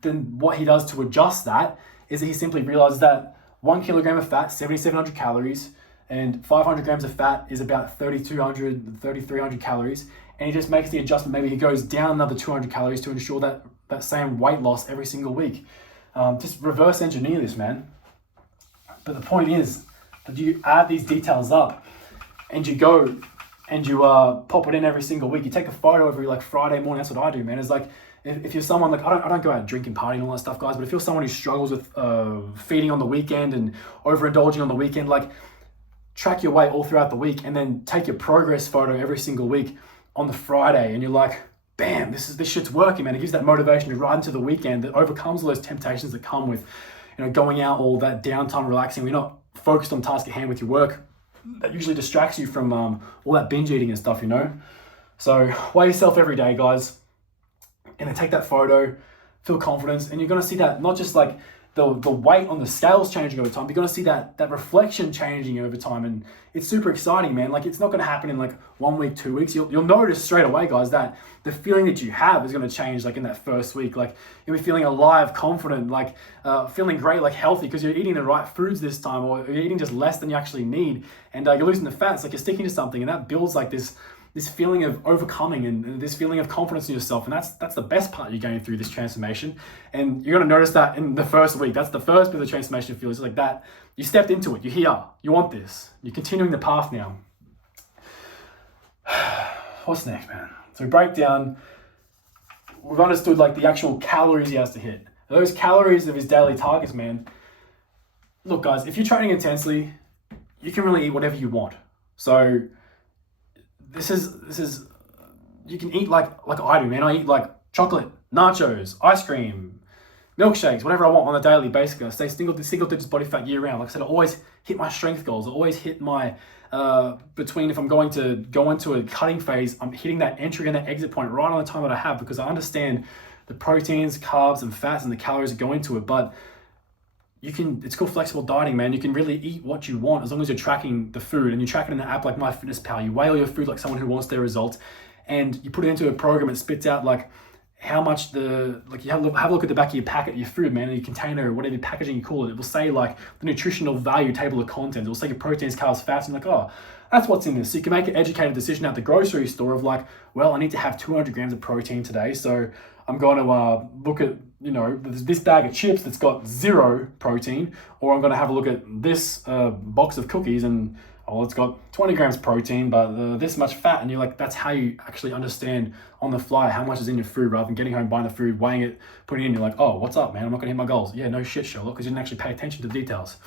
Then what he does to adjust that is that he simply realizes that 1 kilogram of fat, 7,700 calories, and 500 grams of fat is about 3,200, 3,300 calories. And he just makes the adjustment. Maybe he goes down another 200 calories to ensure that same weight loss every single week. Just reverse engineer this, man. But the point is that you add these details up and you go and you pop it in every single week. You take a photo every like Friday morning. That's what I do, man. It's like, if you're someone like, I don't go out drinking, partying and all that stuff, guys, but if you're someone who struggles with feeding on the weekend and overindulging on the weekend, like track your weight all throughout the week and then take your progress photo every single week on the Friday, and you're like, bam, this shit's working, man. It gives that motivation to ride into the weekend that overcomes all those temptations that come with, you know, going out, all that downtime, relaxing. We're not focused on task at hand with your work. That usually distracts you from all that binge eating and stuff, you know. So weigh yourself every day, guys, and then take that photo, feel confidence, and you're gonna see that not just like the weight on the scales changing over time, you're gonna see that reflection changing over time, and it's super exciting, man. Like, it's not gonna happen in like 1 week, 2 weeks. You'll notice straight away, guys, that the feeling that you have is gonna change like in that first week. Like, you'll be feeling alive, confident, like feeling great, like healthy, because you're eating the right foods this time, or you're eating just less than you actually need, and you're losing the fat. It's like you're sticking to something, and that builds like this feeling of overcoming and this feeling of confidence in yourself. And that's the best part you're going through this transformation. And you're going to notice that in the first week. That's the first bit of the transformation feels like that. You stepped into it. You're here. You want this. You're continuing the path now. What's next, man? So we break down. We've understood like the actual calories he has to hit. Those calories of his daily targets, man. Look, guys, if you're training intensely, you can really eat whatever you want. So this is you can eat like I do, man. I eat like chocolate, nachos, ice cream, milkshakes, whatever I want on a daily basis. I stay single digits body fat year round. Like I said, I always hit my strength goals. I always hit my between, if I'm going to go into a cutting phase, I'm hitting that entry and that exit point right on the time that I have, because I understand the proteins, carbs, and fats and the calories that go into it. But it's called flexible dieting, man. You can really eat what you want as long as you're tracking the food, and you track it in an app like MyFitnessPal. You weigh all your food like someone who wants their results, and you put it into a program. It spits out like how much you have a look at the back of your packet, your food, man, and your container, or whatever packaging you call it. It will say like the nutritional value table of contents. It will say your proteins, carbs, fats, and like, oh, that's what's in this. So you can make an educated decision at the grocery store of like, well, I need to have 200 grams of protein today, so I'm going to look at, this bag of chips that's got 0 protein, or I'm going to have a look at this box of cookies and, it's got 20 grams protein, but this much fat. And you're like, that's how you actually understand on the fly how much is in your food, rather than getting home, buying the food, weighing it, putting it in. You're like, oh, what's up, man? I'm not going to hit my goals. Yeah, no shit, Sherlock, because you didn't actually pay attention to the details.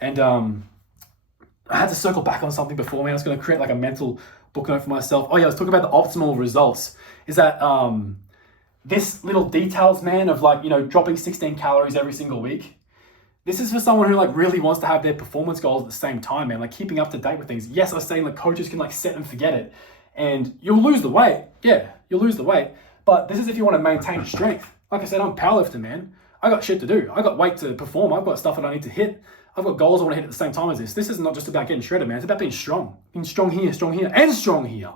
And I had to circle back on something before, man. I was going to create like a mental book note for myself. Oh yeah, I was talking about the optimal results. Is that this little details, man, of like, dropping 16 calories every single week. This is for someone who like really wants to have their performance goals at the same time, man, like keeping up to date with things. Yes, I was saying like coaches can like set and forget it, and you'll lose the weight. Yeah, you'll lose the weight. But this is if you want to maintain strength. Like I said, I'm a powerlifter, man. I got shit to do. I got weight to perform. I've got stuff that I need to hit. I've got goals I want to hit at the same time as this. This is not just about getting shredded, man. It's about being strong. Being strong here, and strong here.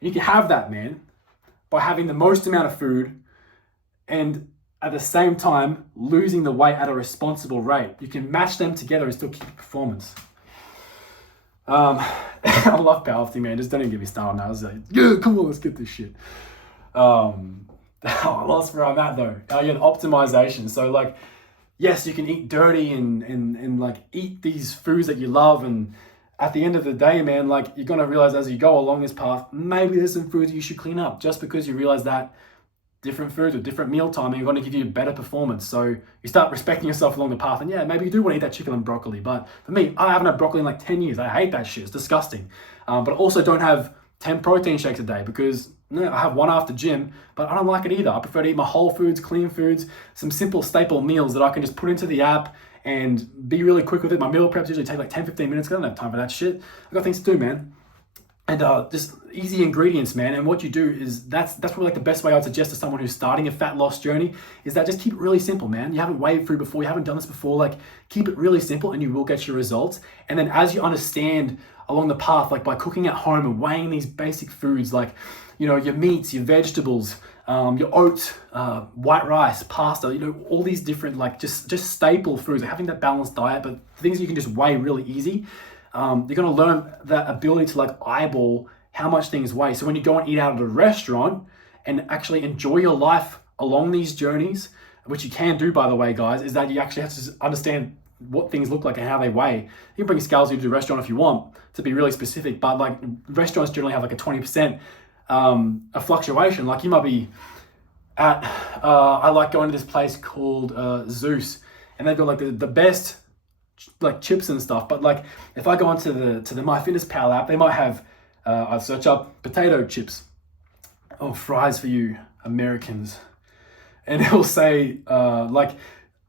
You can have that, man, by having the most amount of food and at the same time losing the weight at a responsible rate. You can match them together and still keep your performance. I love powerlifting, man. Just don't even get me started now. I was like, yeah, come on, let's get this shit. I lost where I'm at though. The optimization. So like, yes, you can eat dirty and like eat these foods that you love, and at the end of the day, man, like you're gonna realize as you go along this path, maybe there's some foods you should clean up, just because you realize that different foods with different meal timing are going to give you better performance. So you start respecting yourself along the path, and yeah, maybe you do want to eat that chicken and broccoli. But for me, I haven't had broccoli in like 10 years. I hate that shit. It's disgusting. But I also don't have 10 protein shakes a day, because I have one after gym, but I don't like it either. I prefer to eat my whole foods, clean foods, some simple staple meals that I can just put into the app and be really quick with it. My meal preps usually take like 10-15 minutes. I don't have time for that shit. I got things to do, man. And just easy ingredients, man. And what you do is that's probably like the best way I'd suggest to someone who's starting a fat loss journey, is that just keep it really simple, man. You haven't weighed food before, you haven't done this before, like keep it really simple and you will get your results. And then as you understand along the path, like by cooking at home and weighing these basic foods, like, your meats, your vegetables, your oats, white rice, pasta, all these different, like just staple foods, like having that balanced diet, but things you can just weigh really easy. You're going to learn that ability to like eyeball how much things weigh. So when you go and eat out at a restaurant and actually enjoy your life along these journeys, which you can do, by the way, guys, is that you actually have to understand what things look like and how they weigh. You can bring scales into the restaurant if you want, to be really specific, but like restaurants generally have like a 20% a fluctuation. Like you might be at, I like going to this place called Zeus, and they've got like the best like chips and stuff. But like if I go onto the MyFitnessPal app, they might have I search up potato chips, fries for you Americans, and it will say like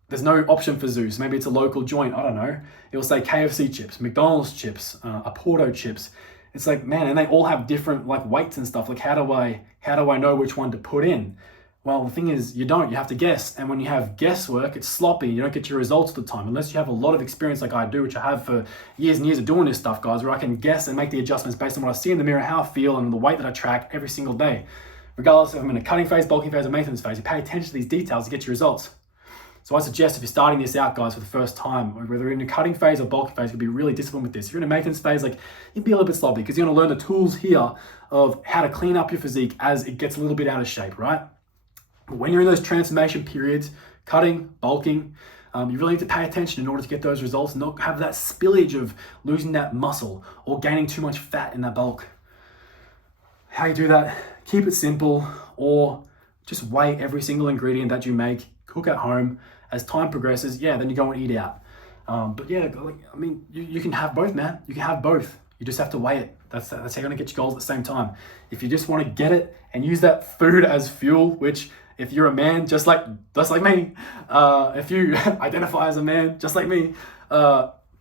there's no option for Zeus. Maybe it's a local joint, I don't know. It will say KFC chips, McDonald's chips, Porto chips. It's like, man, and they all have different like weights and stuff. Like how do I know which one to put in? Well, the thing is, you have to guess. And when you have guesswork, it's sloppy. You don't get your results at the time, unless you have a lot of experience like I do, which I have for years and years of doing this stuff, guys, where I can guess and make the adjustments based on what I see in the mirror, how I feel, and the weight that I track every single day. Regardless if I'm in a cutting phase, bulking phase, or maintenance phase, you pay attention to these details to get your results. So I suggest if you're starting this out, guys, for the first time, whether you're in a cutting phase or bulking phase, you can be really disciplined with this. If you're in a maintenance phase, like you'd be a little bit sloppy, because you're going to learn the tools here of how to clean up your physique as it gets a little bit out of shape, right? But when you're in those transformation periods, cutting, bulking, you really need to pay attention in order to get those results and not have that spillage of losing that muscle or gaining too much fat in that bulk. How you do that? Keep it simple, or just weigh every single ingredient that you make, cook at home. As time progresses, then you go and eat out. But yeah, I mean, you can have both, man. You can have both. You just have to weigh it. That's how you're gonna get your goals at the same time. If you just want to get it and use that food as fuel, which if you're a man, just like me, if you identify as a man, just like me,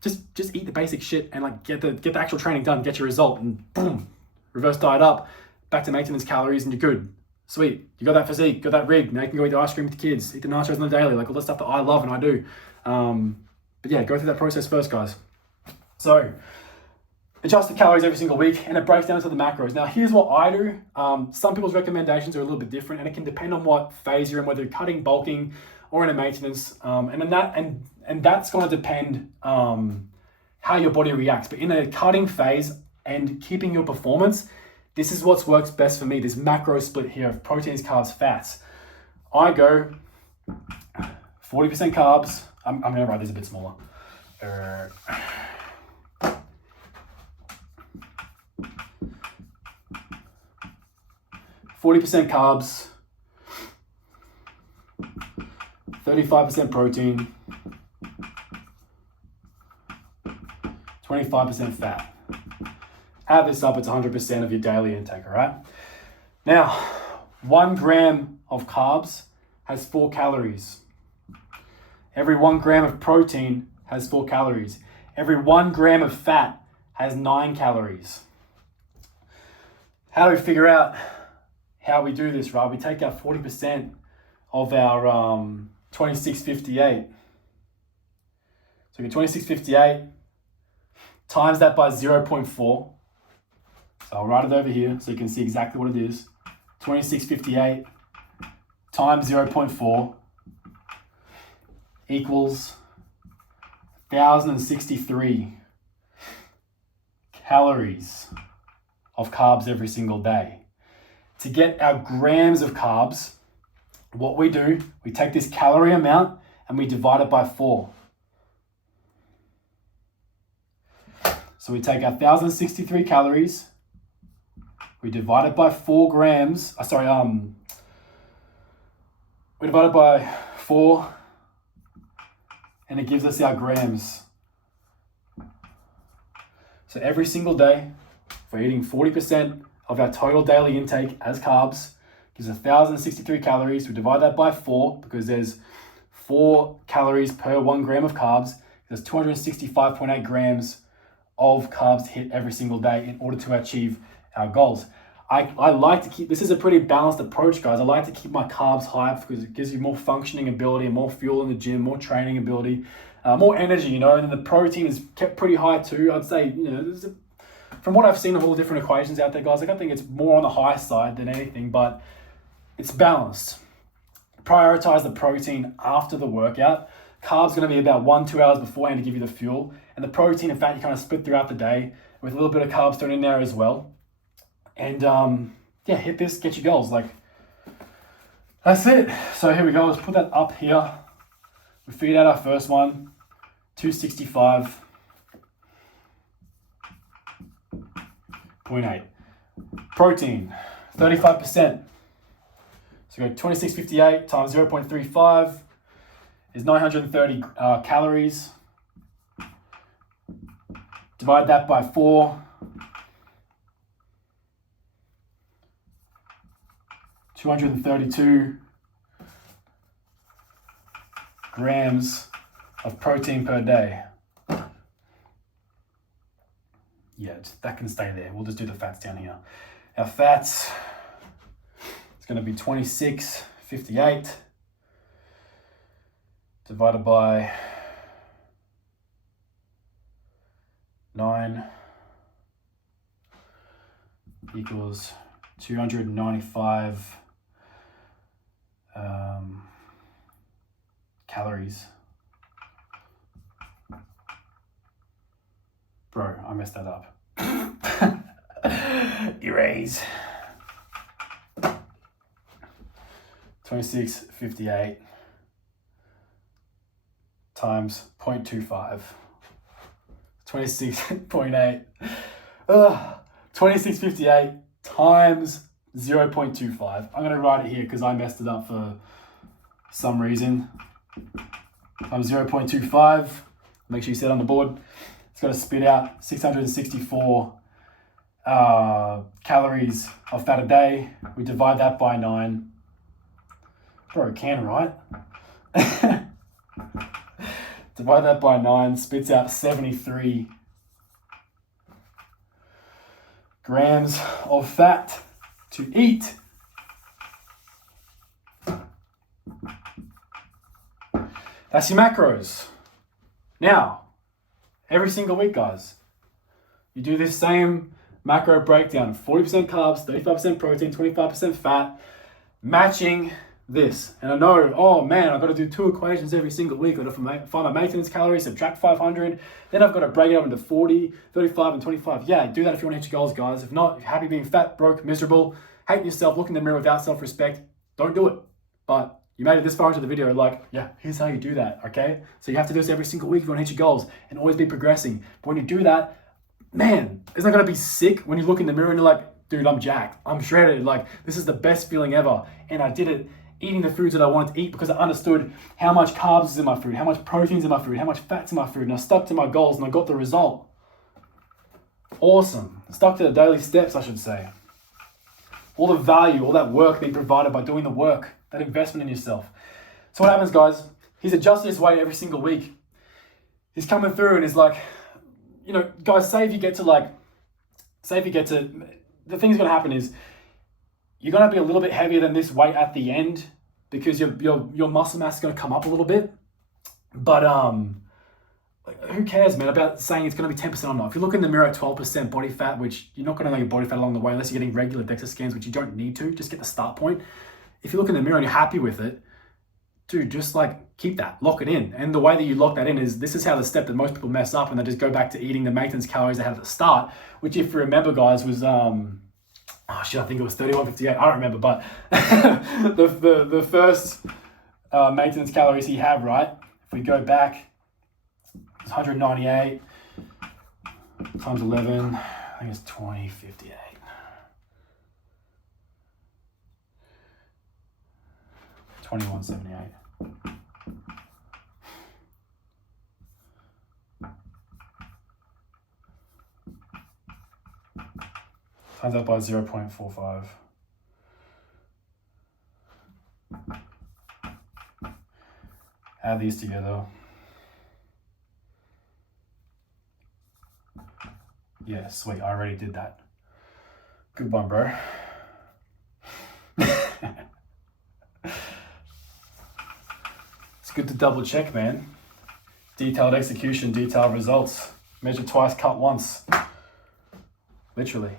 just eat the basic shit and like get the actual training done, get your result, and boom, reverse diet up, back to maintenance calories, and you're good. Sweet, you got that physique, got that rig. Now you can go eat the ice cream with the kids, eat the nachos on the daily, like all the stuff that I love and I do. But yeah, go through that process first, guys. So adjust the calories every single week, and it breaks down to the macros. Now, here's what I do. Some people's recommendations are a little bit different, and it can depend on what phase you're in, whether you're cutting, bulking, or in a maintenance. And that's going to depend how your body reacts. But in a cutting phase and keeping your performance, this is what works best for me. This macro split here of proteins, carbs, fats. I go 40% carbs. I'm going to write this a bit smaller. 40% carbs, 35% protein, 25% fat. Add this up, it's 100% of your daily intake, all right? Now, 1 gram of carbs has 4 calories. Every 1 gram of protein has 4 calories. Every 1 gram of fat has 9 calories. How do we figure out how we do this, right? We take our 40% of our 2658. So we get 2658, times that by 0.4. So I'll write it over here so you can see exactly what it is. 2658 times 0.4 equals 1,063 calories of carbs every single day. To get our grams of carbs, what we do, we take this calorie amount and we divide it by 4. So we take our 1,063 calories, we divide it by 4 grams, we divide it by 4, and it gives us our grams. So every single day, if we're eating 40% of our total daily intake as carbs, gives 1,063 calories. We divide that by 4 because there's 4 calories per 1 gram of carbs. There's 265.8 grams of carbs to hit every single day in order to achieve our goals. I like to keep, this is a pretty balanced approach, guys. I like to keep my carbs high because it gives you more functioning ability and more fuel in the gym, more training ability, more energy, you know, and then the protein is kept pretty high too. I'd say, you know, from what I've seen of all the different equations out there, guys, I think it's more on the high side than anything, but it's balanced. Prioritize the protein after the workout. Carbs going to be about 1-2 hours beforehand to give you the fuel, and the protein and fat you kind of split throughout the day with a little bit of carbs thrown in there as well. And yeah, hit this, get your goals. Like, that's it. So here we go. Let's put that up here. We figured out our first one, 265.8. Protein, 35%. So we go 2658 times 0.35 is 930 calories. Divide that by 4. 232 grams of protein per day. Yeah, that can stay there. We'll just do the fats down here. Our fats, it's going to be 2658 divided by 9 equals 295 calories. Bro, I messed that up. Erase. 2658 times 0.25. 26.8. 2658 times 0.25. I'm going to write it here because I messed it up for some reason. Times 0.25. Make sure you set it on the board. It's going to spit out 664 calories of fat a day. We divide that by 9. Bro, can, right? Divide that by 9, spits out 73 grams of fat to eat. That's your macros. Now, every single week, guys, You do this same macro breakdown, 40% carbs, 35% protein, 25% fat, matching this. And I know, oh man, I've got to do 2 equations every single week. I've got to find my maintenance calories, subtract 500. Then I've got to break it up into 40, 35, and 25. Yeah, do that if you want to hit your goals, guys. If not, if you're happy being fat, broke, miserable, hating yourself, look in the mirror without self-respect, don't do it. But you made it this far into the video, like, yeah, here's how you do that, okay? So you have to do this every single week if you want to hit your goals and always be progressing. But when you do that, man, isn't that going to be sick when you look in the mirror and you're like, dude, I'm jacked, I'm shredded, like, this is the best feeling ever. And I did it eating the foods that I wanted to eat because I understood how much carbs is in my food, how much protein is in my food, how much fat's in my food, and I stuck to my goals and I got the result. Awesome. Stuck to the daily steps, I should say. All the value, all that work being provided by doing the work, that investment in yourself. So what happens, guys? He's adjusting his weight every single week. He's coming through and he's like, you know, guys, the thing that's going to happen is you're going to be a little bit heavier than this weight at the end because your muscle mass is going to come up a little bit. But who cares, man, about saying it's going to be 10% or not? If you look in the mirror at 12% body fat, which you're not going to know your body fat along the way unless you're getting regular DEXA scans, which you don't need to, just get the start point. If you look in the mirror and you're happy with it, dude, just like keep that, lock it in. And the way that you lock that in is, this is how the step that most people mess up and they just go back to eating the maintenance calories they had at the start, which if you remember, guys, was, I think it was 3158, I don't remember, but the first maintenance calories he had, right? If we go back, it's 198 times 11, I think it's 2058. $21.78. Times that by 0.45. Add these together. Yeah, sweet. I already did that. Good one, bro. It's good to double check, man. Detailed execution, detailed results. Measure twice, cut once. Literally.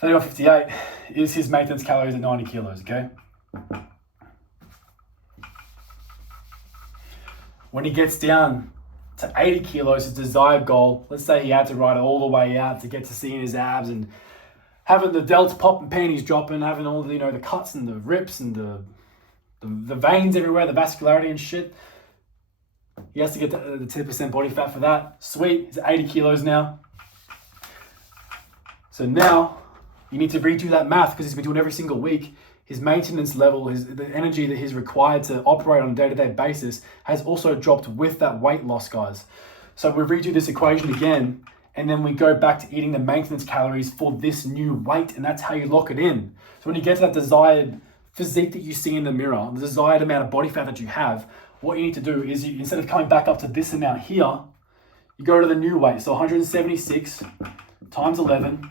3158 is his maintenance calories at 90 kilos, okay? When he gets down to 80 kilos, his desired goal, let's say he had to ride it all the way out to get to seeing his abs and having the delts pop and panties dropping, having all the, you know, the cuts and the rips and the veins everywhere, the vascularity and shit. He has to get the 10% body fat for that. Sweet, he's at 80 kilos now. So now you need to redo that math because he's been doing it every single week. His maintenance level, the energy that he's required to operate on a day-to-day basis has also dropped with that weight loss, guys. So we redo this equation again, and then we go back to eating the maintenance calories for this new weight, and that's how you lock it in. So when you get to that desired physique that you see in the mirror, the desired amount of body fat that you have, what you need to do is, instead of coming back up to this amount here, you go to the new weight. So 176 times 11.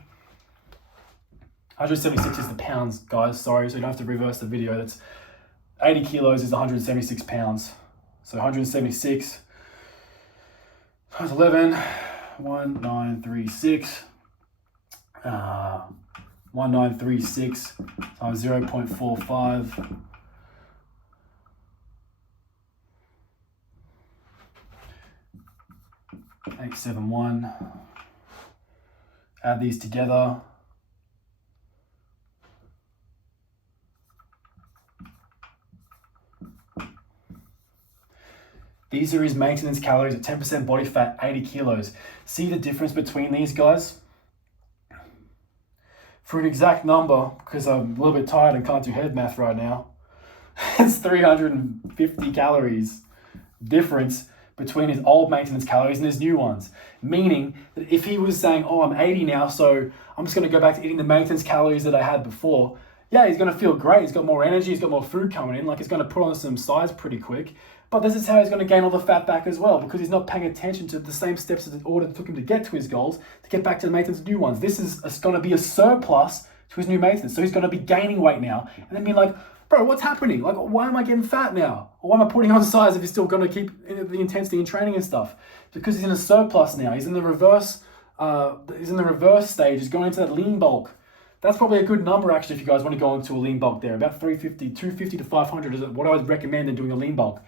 176 is the pounds, guys, sorry, so you don't have to reverse the video. That's 80 kilos is 176 pounds. So 176 times 11, 1936. 1936 times 0.45. $871. Add these together. These are his maintenance calories at 10% body fat, 80 kilos. See the difference between these guys? For an exact number, because I'm a little bit tired and can't do head math right now, it's 350 calories difference between his old maintenance calories and his new ones. Meaning that if he was saying, oh, I'm 80 now, so I'm just going to go back to eating the maintenance calories that I had before, yeah, he's going to feel great. He's got more energy. He's got more food coming in. Like, he's going to put on some size pretty quick. But this is how he's going to gain all the fat back as well, because he's not paying attention to the same steps in order that took him to get to his goals, to get back to the maintenance new ones. This is going to be a surplus to his new maintenance. So he's going to be gaining weight now and then be like, bro, what's happening? Like, why am I getting fat now? Or why am I putting on size if he's still going to keep the intensity in training and stuff? Because he's in a surplus now. He's in the reverse is in the reverse stage, is going into that lean bulk. That's probably a good number actually if you guys want to go into a lean bulk there. About 250 to 500 is what I would recommend in doing a lean bulk.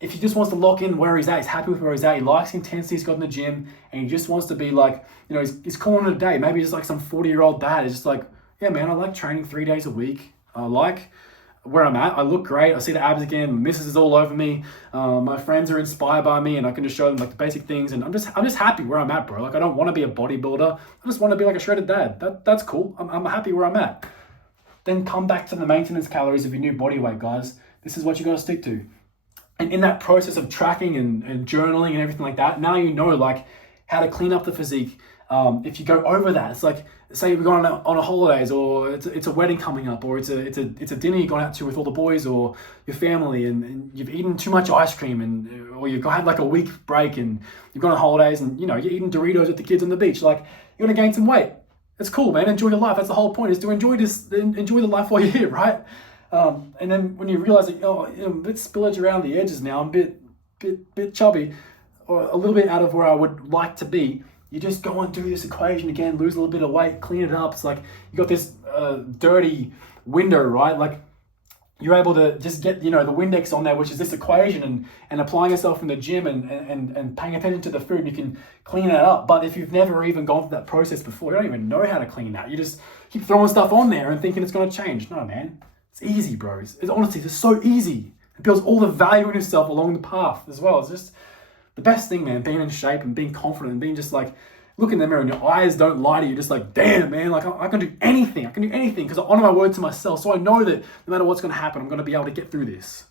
If he just wants to lock in where he's at, he's happy with where he's at, he likes the intensity he's got in the gym, and he just wants to be like, you know, he's calling it a day. Maybe he's like some 40-year-old dad. He's just like, yeah, man, I like training 3 days a week. I like where I'm at. I look great. I see the abs again. My missus is all over me. My friends are inspired by me, and I can just show them like the basic things. And I'm just happy where I'm at, bro. Like I don't want to be a bodybuilder. I just want to be like a shredded dad. That's cool. I'm happy where I'm at. Then come back to the maintenance calories of your new body weight, guys. This is what you got to stick to. And in that process of tracking and journaling and everything like that, now you know like how to clean up the physique. If you go over that, it's like, say we're going on a holidays, or it's a wedding coming up, or it's a dinner you've gone out to with all the boys or your family, and you've eaten too much ice cream, or you've had like a week break and you've gone on holidays and you know you're eating Doritos with the kids on the beach. Like you're gonna gain some weight. It's cool, man. Enjoy your life. That's the whole point, is to enjoy the life while you're here, right? And then when you realize that, oh, I'm a bit spillage around the edges now, I'm a bit chubby, or a little bit out of where I would like to be, you just go and do this equation again, lose a little bit of weight, clean it up. It's like you got this dirty window, right? Like you're able to just get, you know, the Windex on there, which is this equation, and applying yourself in the gym and paying attention to the food, you can clean it up. But if you've never even gone through that process before, you don't even know how to clean that. You just keep throwing stuff on there and thinking it's going to change. No, man. It's easy, bro. It's honestly, it's so easy. It builds all the value in yourself along the path as well. It's just the best thing, man, being in shape and being confident and being just like, look in the mirror and your eyes don't lie to you. Just like, damn, man, like I can do anything. I can do anything because I honor my word to myself. So I know that no matter what's going to happen, I'm going to be able to get through this.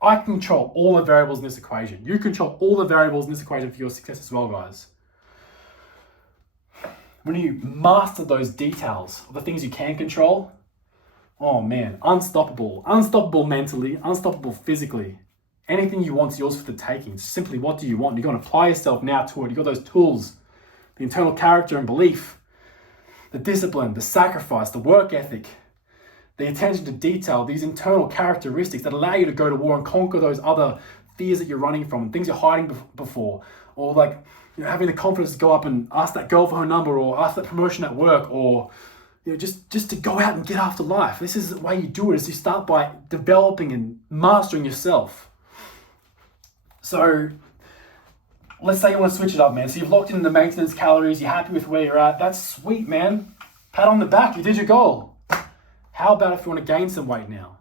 I control all the variables in this equation. You control all the variables in this equation for your success as well, guys. When you master those details of the things you can control, oh man, unstoppable. Unstoppable mentally, unstoppable physically. Anything you want is yours for the taking. Simply, what do you want? You're going to apply yourself now to it. You've got those tools, the internal character and belief, the discipline, the sacrifice, the work ethic, the attention to detail, these internal characteristics that allow you to go to war and conquer those other fears that you're running from, things you're hiding before, or like, you know, having the confidence to go up and ask that girl for her number, or ask that promotion at work, or you know, just to go out and get after life. This is the way you do it, is you start by developing and mastering yourself. So let's say you want to switch it up, man. So you've locked in the maintenance calories, you're happy with where you're at. That's sweet, man. Pat on the back, you did your goal. How about if you want to gain some weight now?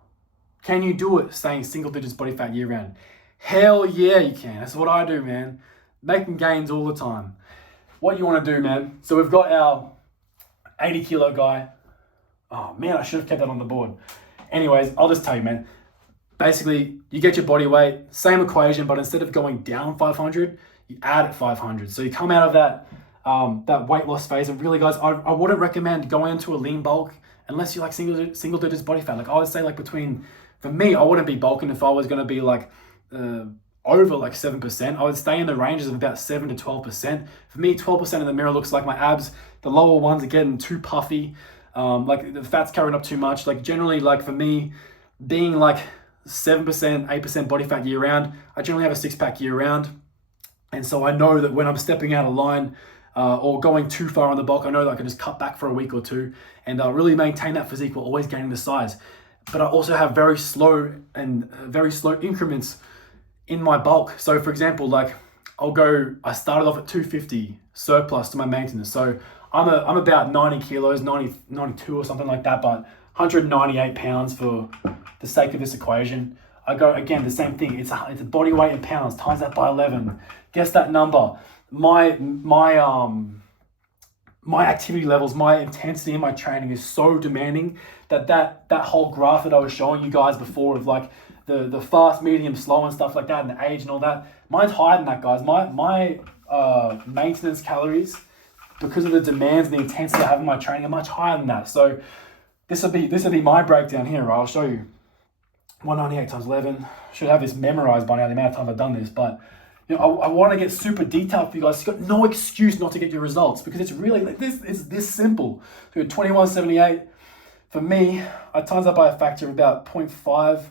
Can you do it staying single digits body fat year round? Hell yeah, you can. That's what I do, man. Making gains all the time. What you want to do, man. So we've got our 80 kilo guy. Oh man, I should have kept that on the board. Anyways, I'll just tell you, man. Basically, you get your body weight, same equation, but instead of going down 500, you add at 500. So you come out of that weight loss phase. And really, guys, I wouldn't recommend going into a lean bulk unless you like single digits body fat. Like I would say, like for me, I wouldn't be bulking if I was going to be like over like 7%. I would stay in the ranges of about 7 to 12%. For me, 12% in the mirror looks like my abs. The lower ones are getting too puffy. Like the fat's carrying up too much. Like generally, like for me, being like 7%, 8% body fat year round, I generally have a six pack year round. And so I know that when I'm stepping out of line or going too far on the bulk, I know that I can just cut back for a week or two and really maintain that physique while always gaining the size. But I also have very slow increments in my bulk. So for example, like I started off at 250 surplus to my maintenance. So I'm about 90 kilos, 92 or something like that, but 198 pounds for the sake of this equation. I go, again, the same thing. It's a body weight in pounds, times that by 11. Guess that number. My activity levels, my intensity in my training is so demanding that whole graph that I was showing you guys before of like the fast, medium, slow and stuff like that, and the age and all that, mine's higher than that, guys. My maintenance calories, because of the demands and the intensity I have in my training, are much higher than that. So this will be my breakdown here, right? I'll show you. 198 times 11. Should have this memorized by now, the amount of times I've done this, but you know, I want to get super detailed for you guys. You've got no excuse not to get your results because it's really like this. It's this simple. So 2178 for me, I times that by a factor of about 0.5,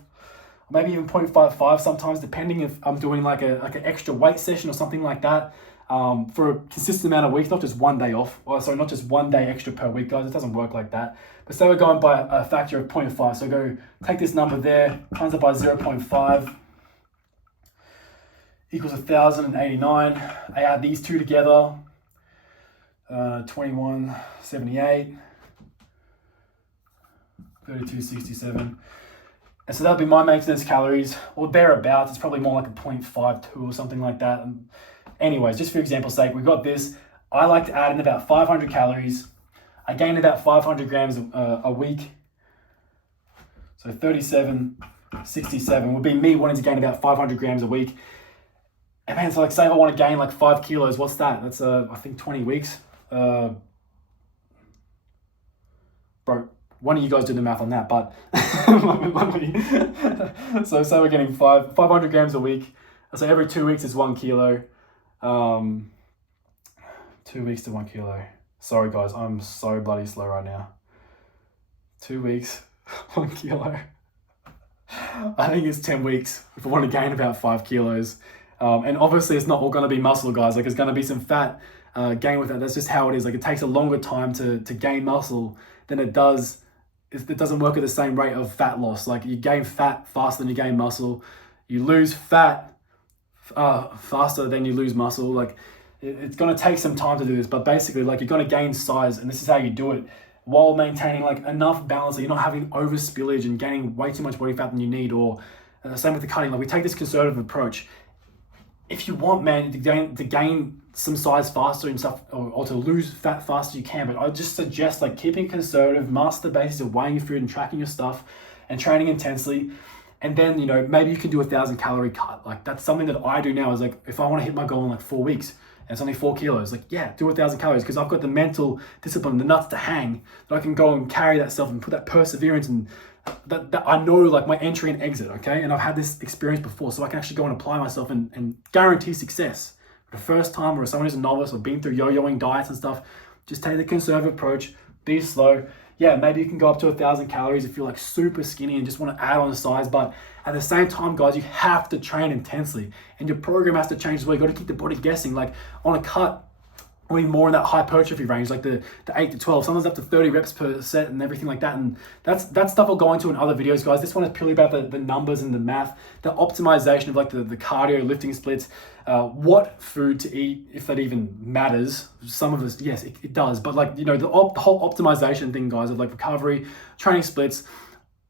maybe even 0.55 sometimes, depending if I'm doing like an extra weight session or something like that. for a consistent amount of weeks, not just one day off. Not just one day extra per week, guys. It doesn't work like that. But say we're going by a factor of 0.5. So go take this number there, times it by 0.5, equals 1,089. I add these two together, 2178, 3267. And so that'll be my maintenance calories, or thereabouts. It's probably more like a 0.52 or something like that. Anyways, just for example's sake, we've got this. I like to add in about 500 calories. I gain about 500 grams a week. So 3767 would be me wanting to gain about 500 grams a week. And man, so like say I want to gain like 5 kilos, what's that? That's I think 20 weeks. Bro, one of you guys do the math on that, but so say we're getting 500 grams a week. So every 2 weeks is 1 kilo. 2 weeks to 1 kilo. Sorry guys, I'm so bloody slow right now. 2 weeks, 1 kilo. I think it's 10 weeks if I want to gain about 5 kilos. And obviously it's not all going to be muscle, guys. Like, there's going to be some fat gain with that. That's just how it is. Like, it takes a longer time to gain muscle than it does. It doesn't work at the same rate of fat loss. Like, you gain fat faster than you gain muscle. You lose fat faster than you lose muscle. Like, it's going to take some time to do this, but basically, like, you're going to gain size, and this is how you do it while maintaining like enough balance that you're not having over spillage and gaining way too much body fat than you need. Or same with the cutting. Like, we take this conservative approach. If you want, man, to gain some size faster and stuff, or to lose fat faster, you can. But I just suggest like keeping conservative, master the basics of weighing your food and tracking your stuff, and training intensely. And then, you know, maybe you can do a 1,000 calorie cut. Like, that's something that I do now. Is like, if I want to hit my goal in like 4 weeks, and it's only 4 kilos, like, yeah, do 1,000 calories, because I've got the mental discipline, the nuts to hang, that I can go and carry that stuff and put that perseverance, and that I know like my entry and exit, okay? And I've had this experience before, so I can actually go and apply myself and guarantee success. For the first time, or someone who's a novice or been through yo-yoing diets and stuff, just take the conservative approach, be slow. Yeah, maybe you can go up to 1,000 calories if you're like super skinny and just want to add on the size. But at the same time, guys, you have to train intensely, and your program has to change as well. You got to keep the body guessing. Like, on a cut, or even more in that hypertrophy range, like the 8 to 12, sometimes up to 30 reps per set and everything like that. And that stuff I'll go into in other videos, guys. This one is purely about the numbers and the math, the optimization of like the cardio, lifting splits, what food to eat, if that even matters. Some of us, yes, it does. But like, you know, the whole optimization thing, guys, of like recovery, training splits,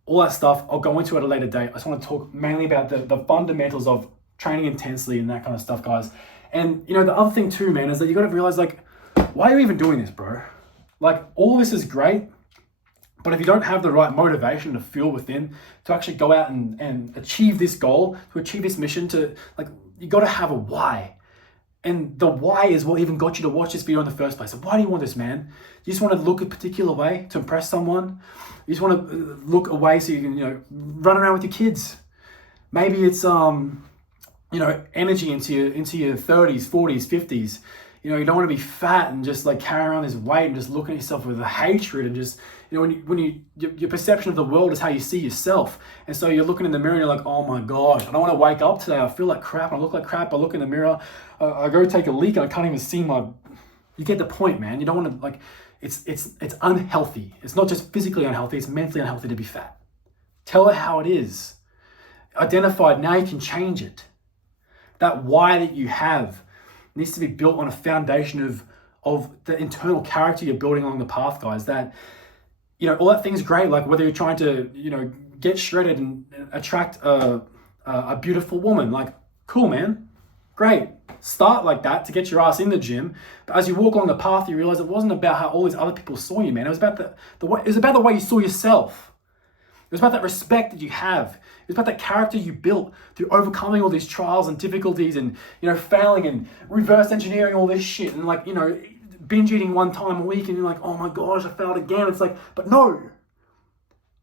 all that stuff, I'll go into at a later date. I just want to talk mainly about the fundamentals of training intensely and that kind of stuff, guys. And, you know, the other thing too, man, is that you got to realize, like, why are you even doing this, bro? Like, all this is great, but if you don't have the right motivation to feel within to actually go out and achieve this goal, to achieve this mission, to, like, you got to have a why. And the why is what even got you to watch this video in the first place. So why do you want this, man? You just want to look a particular way to impress someone? You just want to look away so you can, you know, run around with your kids? Maybe it's, you know, energy into your 30s, 40s, 50s. You know, you don't want to be fat and just like carry around this weight and just looking at yourself with a hatred, and just, you know, your perception of the world is how you see yourself. And so you're looking in the mirror and you're like, oh my gosh, I don't want to wake up today. I feel like crap. I look like crap. I look in the mirror. I go take a leak and I can't even see my. You get the point, man. You don't want to, like, it's unhealthy. It's not just physically unhealthy. It's mentally unhealthy to be fat. Tell it how it is. Identify it. Now you can change it. That why that you have needs to be built on a foundation of the internal character you're building along the path, guys. That, you know, all that thing's great. Like, whether you're trying to, you know, get shredded and attract a beautiful woman, like, cool, man, great. Start like that to get your ass in the gym. But as you walk along the path, you realize it wasn't about how all these other people saw you, man. It was about the way. It was about the way you saw yourself. It was about that respect that you have. It was about that character you built through overcoming all these trials and difficulties, and, you know, failing and reverse engineering all this shit, and, like, you know, binge eating one time a week, and you're like, oh my gosh, I failed again. It's like, but no.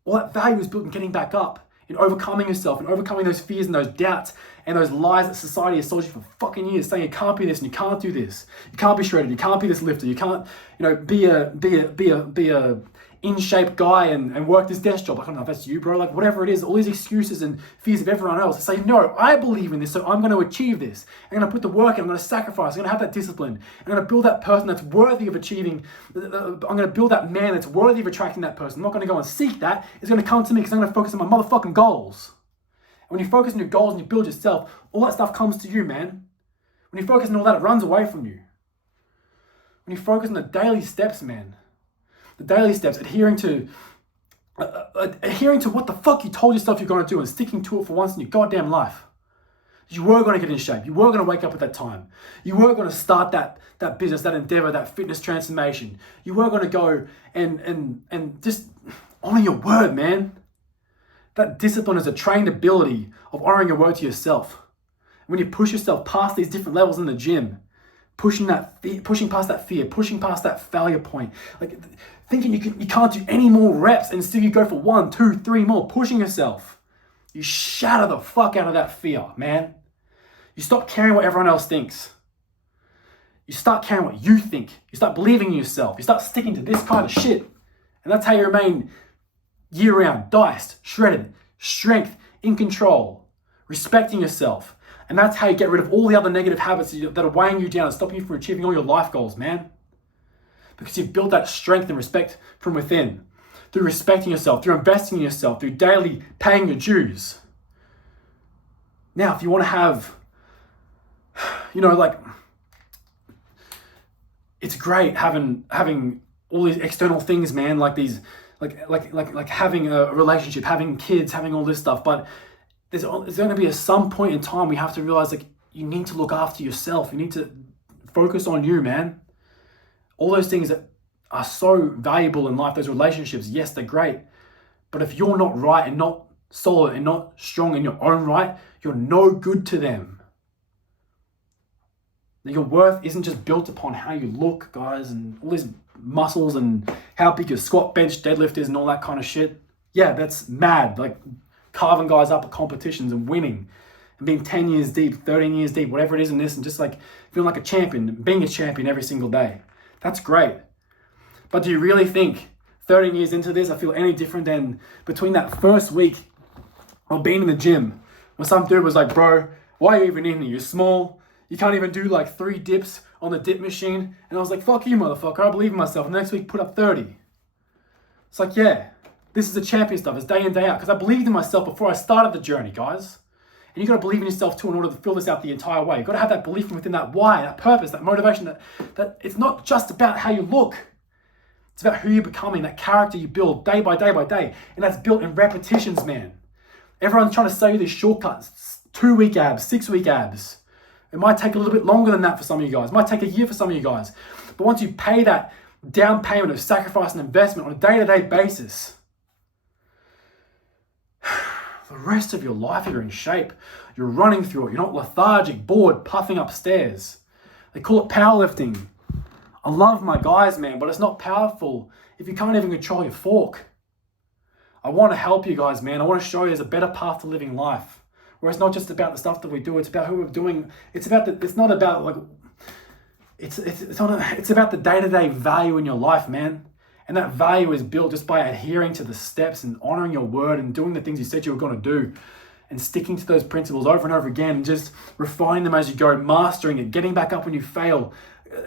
All that value is built in getting back up, in overcoming yourself, and overcoming those fears and those doubts, and those lies that society has sold you for fucking years, saying you can't be this and you can't do this, you can't be shredded, you can't be this lifter, you can't, be a in shape guy and work this desk job. I don't know if that's you, bro. Like whatever it is, all these excuses and fears of everyone else. Say, no, I believe in this, so I'm going to achieve this. I'm going to put the work in. I'm going to sacrifice. I'm going to have that discipline. I'm going to build that person that's worthy of achieving. I'm going to build that man that's worthy of attracting that person. I'm not going to go and seek that. It's going to come to me because I'm going to focus on my motherfucking goals. And when you focus on your goals and you build yourself, all that stuff comes to you, man. When you focus on all that, it runs away from you. When you focus on the daily steps, man. The daily steps, adhering to what the fuck you told yourself you're going to do and sticking to it for once in your goddamn life. You were going to get in shape. You were going to wake up at that time. You were going to start that business, that endeavor, that fitness transformation. You were going to go and just honor your word, man. That discipline is a trained ability of honoring your word to yourself. When you push yourself past these different levels in the gym, pushing past that fear, pushing past that failure point, like thinking you can't do any more reps and still you go for 1, 2, 3 more, pushing yourself. You shatter the fuck out of that fear, man. You stop caring what everyone else thinks. You start caring what you think. You start believing in yourself. You start sticking to this kind of shit. And that's how you remain year-round, diced, shredded, strength, in control, respecting yourself. And that's how you get rid of all the other negative habits that are weighing you down and stopping you from achieving all your life goals, man. Because you've built that strength and respect from within. Through respecting yourself, through investing in yourself, through daily paying your dues. Now, if you want to have, it's great having all these external things, man, like these, like having a relationship, having kids, having all this stuff, but there's going to be some point in time we have to realize you need to look after yourself. You need to focus on you, man. All those things that are so valuable in life, those relationships, yes, they're great. But if you're not right and not solid and not strong in your own right, you're no good to them. Your worth isn't just built upon how you look, guys, and all these muscles and how big your squat, bench, deadlift is and all that kind of shit. Yeah, that's mad. Like carving guys up at competitions and winning and being 10 years deep, 13 years deep, whatever it is in this, and just like feeling like a champion, being a champion every single day. That's great. But do you really think 13 years into this, I feel any different than between that first week of being in the gym when some dude was like, bro, why are you even in here? You're small. You can't even do like 3 dips on the dip machine. And I was like, fuck you, motherfucker. I believe in myself. And the next week, put up 30. It's like, yeah, this is the champion stuff. It's day in, day out. Because I believed in myself before I started the journey, guys. And you got to believe in yourself too in order to fill this out the entire way. You've got to have that belief within that why, that purpose, that motivation, that it's not just about how you look. It's about who you're becoming, that character you build day by day by day. And that's built in repetitions, man. Everyone's trying to sell you these shortcuts. 2-week abs, 6-week abs. It might take a little bit longer than that for some of you guys. It might take a year for some of you guys. But once you pay that down payment of sacrifice and investment on a day-to-day basis, the rest of your life, you're in shape. You're running through it. You're not lethargic, bored, puffing upstairs. They call it powerlifting. I love my guys, man, but it's not powerful if you can't even control your fork. I want to help you guys, man. I want to show you there's a better path to living life. Where it's not just about the stuff that we do, it's about who we're doing. It's about it's not about like it's about the day-to-day value in your life, man. And that value is built just by adhering to the steps and honoring your word and doing the things you said you were going to do and sticking to those principles over and over again and just refining them as you go, mastering it, getting back up when you fail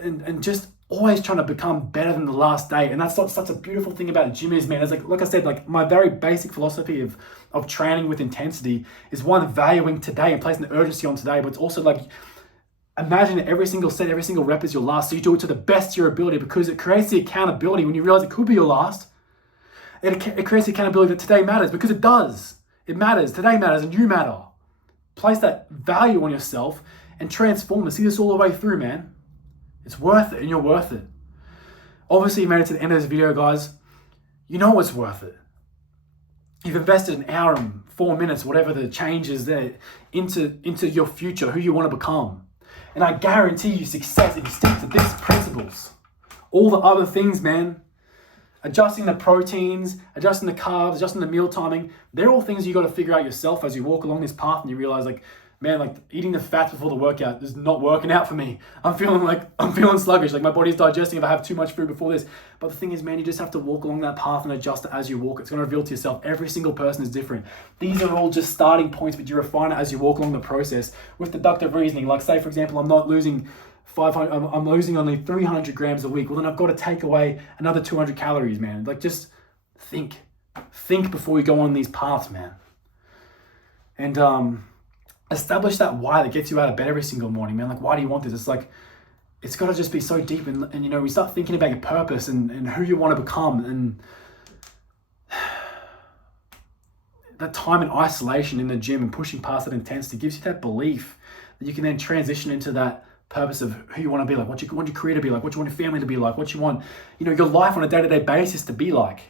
and just always trying to become better than the last day. And that's such a beautiful thing about gym is, man. It's like I said, like my very basic philosophy of training with intensity is one, valuing today and placing the urgency on today, but it's also like imagine that every single set, every single rep is your last. So you do it to the best of your ability because it creates the accountability when you realize it could be your last. It creates the accountability that today matters because it does. It matters. Today matters and you matter. Place that value on yourself and transform and see this all the way through, man. It's worth it and you're worth it. Obviously, you made it to the end of this video, guys. You know it's worth it. You've invested an hour and 4 minutes, whatever the change is there, into your future, who you want to become. And I guarantee you success if you stick to these principles. All the other things, man, adjusting the proteins, adjusting the carbs, adjusting the meal timing, they're all things you got to figure out yourself as you walk along this path and you realize like man, like eating the fats before the workout is not working out for me. I'm feeling sluggish. Like my body's digesting if I have too much food before this. But the thing is, man, you just have to walk along that path and adjust it as you walk. It's going to reveal to yourself. Every single person is different. These are all just starting points, but you refine it as you walk along the process with deductive reasoning. Like say, for example, I'm not losing 500, I'm losing only 300 grams a week. Well, then I've got to take away another 200 calories, man. Like just think before you go on these paths, man. And, establish that why that gets you out of bed every single morning, man. Like, why do you want this? It's like, it's got to just be so deep. And you know, we start thinking about your purpose and who you want to become. And that time in isolation in the gym and pushing past that intensity gives you that belief that you can then transition into that purpose of who you want to be like, what you want your career to be like, what you want your family to be like, what you want, you know, your life on a day-to-day basis to be like.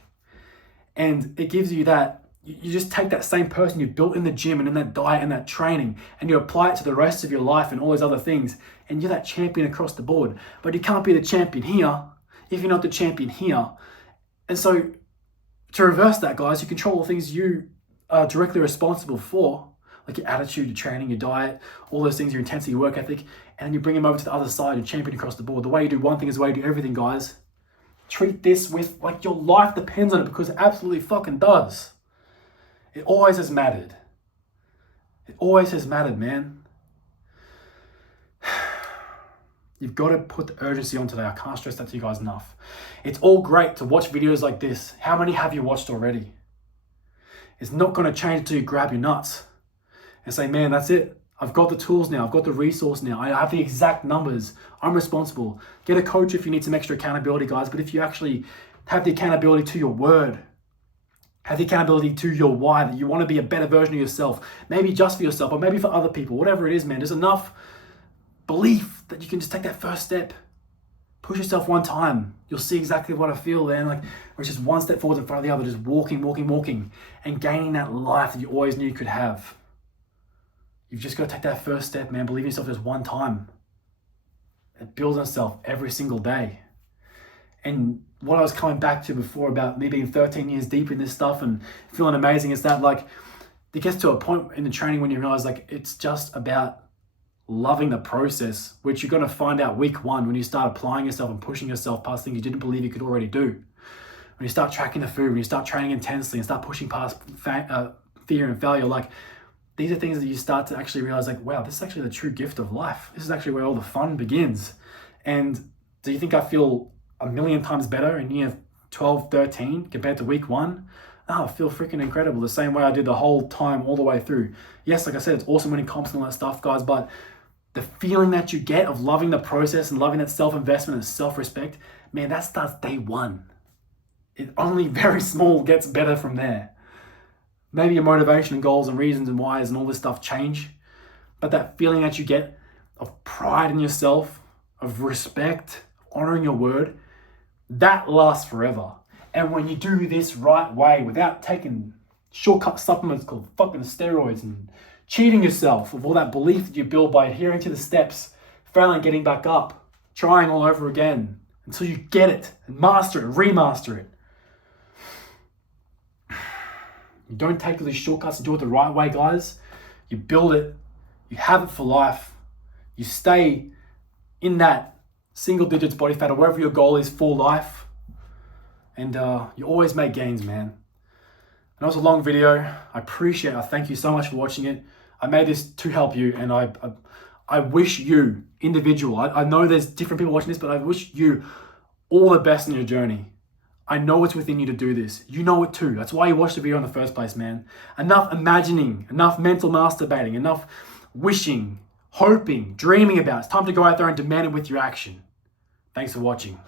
And it gives you that, you just take that same person you've built in the gym and in that diet and that training, and you apply it to the rest of your life and all those other things, and you're that champion across the board. But you can't be the champion here if you're not the champion here. And so to reverse that, guys, you control the things you are directly responsible for, like your attitude, your training, your diet, all those things, your intensity, your work ethic, and you bring them over to the other side, you're champion across the board. The way you do one thing is the way you do everything, guys. Treat this with like your life depends on it, because it absolutely fucking does. It always has mattered. It always has mattered, man. You've got to put the urgency on today. I can't stress that to you guys enough. It's all great to watch videos like this. How many have you watched already? It's not going to change until you grab your nuts and say, man, that's it. I've got the tools now. I've got the resource now. I have the exact numbers. I'm responsible. Get a coach if you need some extra accountability, guys. But if you actually have the accountability to your word, have the accountability to your why, that you want to be a better version of yourself, maybe just for yourself or maybe for other people, whatever it is, man, there's enough belief that you can just take that first step. Push yourself one time. You'll see exactly what I feel then. Like, or it's just one step forward in front of the other, just walking, and gaining that life that you always knew you could have. You've just got to take that first step, man. Believe in yourself just one time. It builds on itself every single day. And what I was coming back to before about me being 13 years deep in this stuff and feeling amazing is that, like, it gets to a point in the training when you realize, like, it's just about loving the process, which you're going to find out week one when you start applying yourself and pushing yourself past things you didn't believe you could already do. When you start tracking the food, when you start training intensely and start pushing past fear and failure, like, these are things that you start to actually realize, like, wow, this is actually the true gift of life. This is actually where all the fun begins. And do you think I feel a million times better in year 12, 13 compared to week one? Oh, I feel freaking incredible. The same way I did the whole time all the way through. Yes, like I said, it's awesome winning comps and all that stuff, guys, but the feeling that you get of loving the process and loving that self-investment and self-respect, man, that starts day one. It only very small gets better from there. Maybe your motivation and goals and reasons and whys and all this stuff change, but that feeling that you get of pride in yourself, of respect, honoring your word, that lasts forever. And when you do this right way, without taking shortcut supplements called fucking steroids and cheating yourself of all that belief that you build by adhering to the steps, failing, getting back up, trying all over again until you get it and master it, remaster it. You don't take all these shortcuts and do it the right way, guys. You build it, you have it for life, you stay in that single digits body fat or wherever your goal is for life, and you always make gains, man. And it was a long video. I thank you so much for watching it. I made this to help you, and I wish you, individual, I know there's different people watching this, but I wish you all the best in your journey. I know it's within you to do this. You know it too. That's why you watched the video in the first place, man. Enough imagining, enough mental masturbating, enough wishing, hoping, dreaming about. It's time to go out there and demand it with your action. Thanks for watching.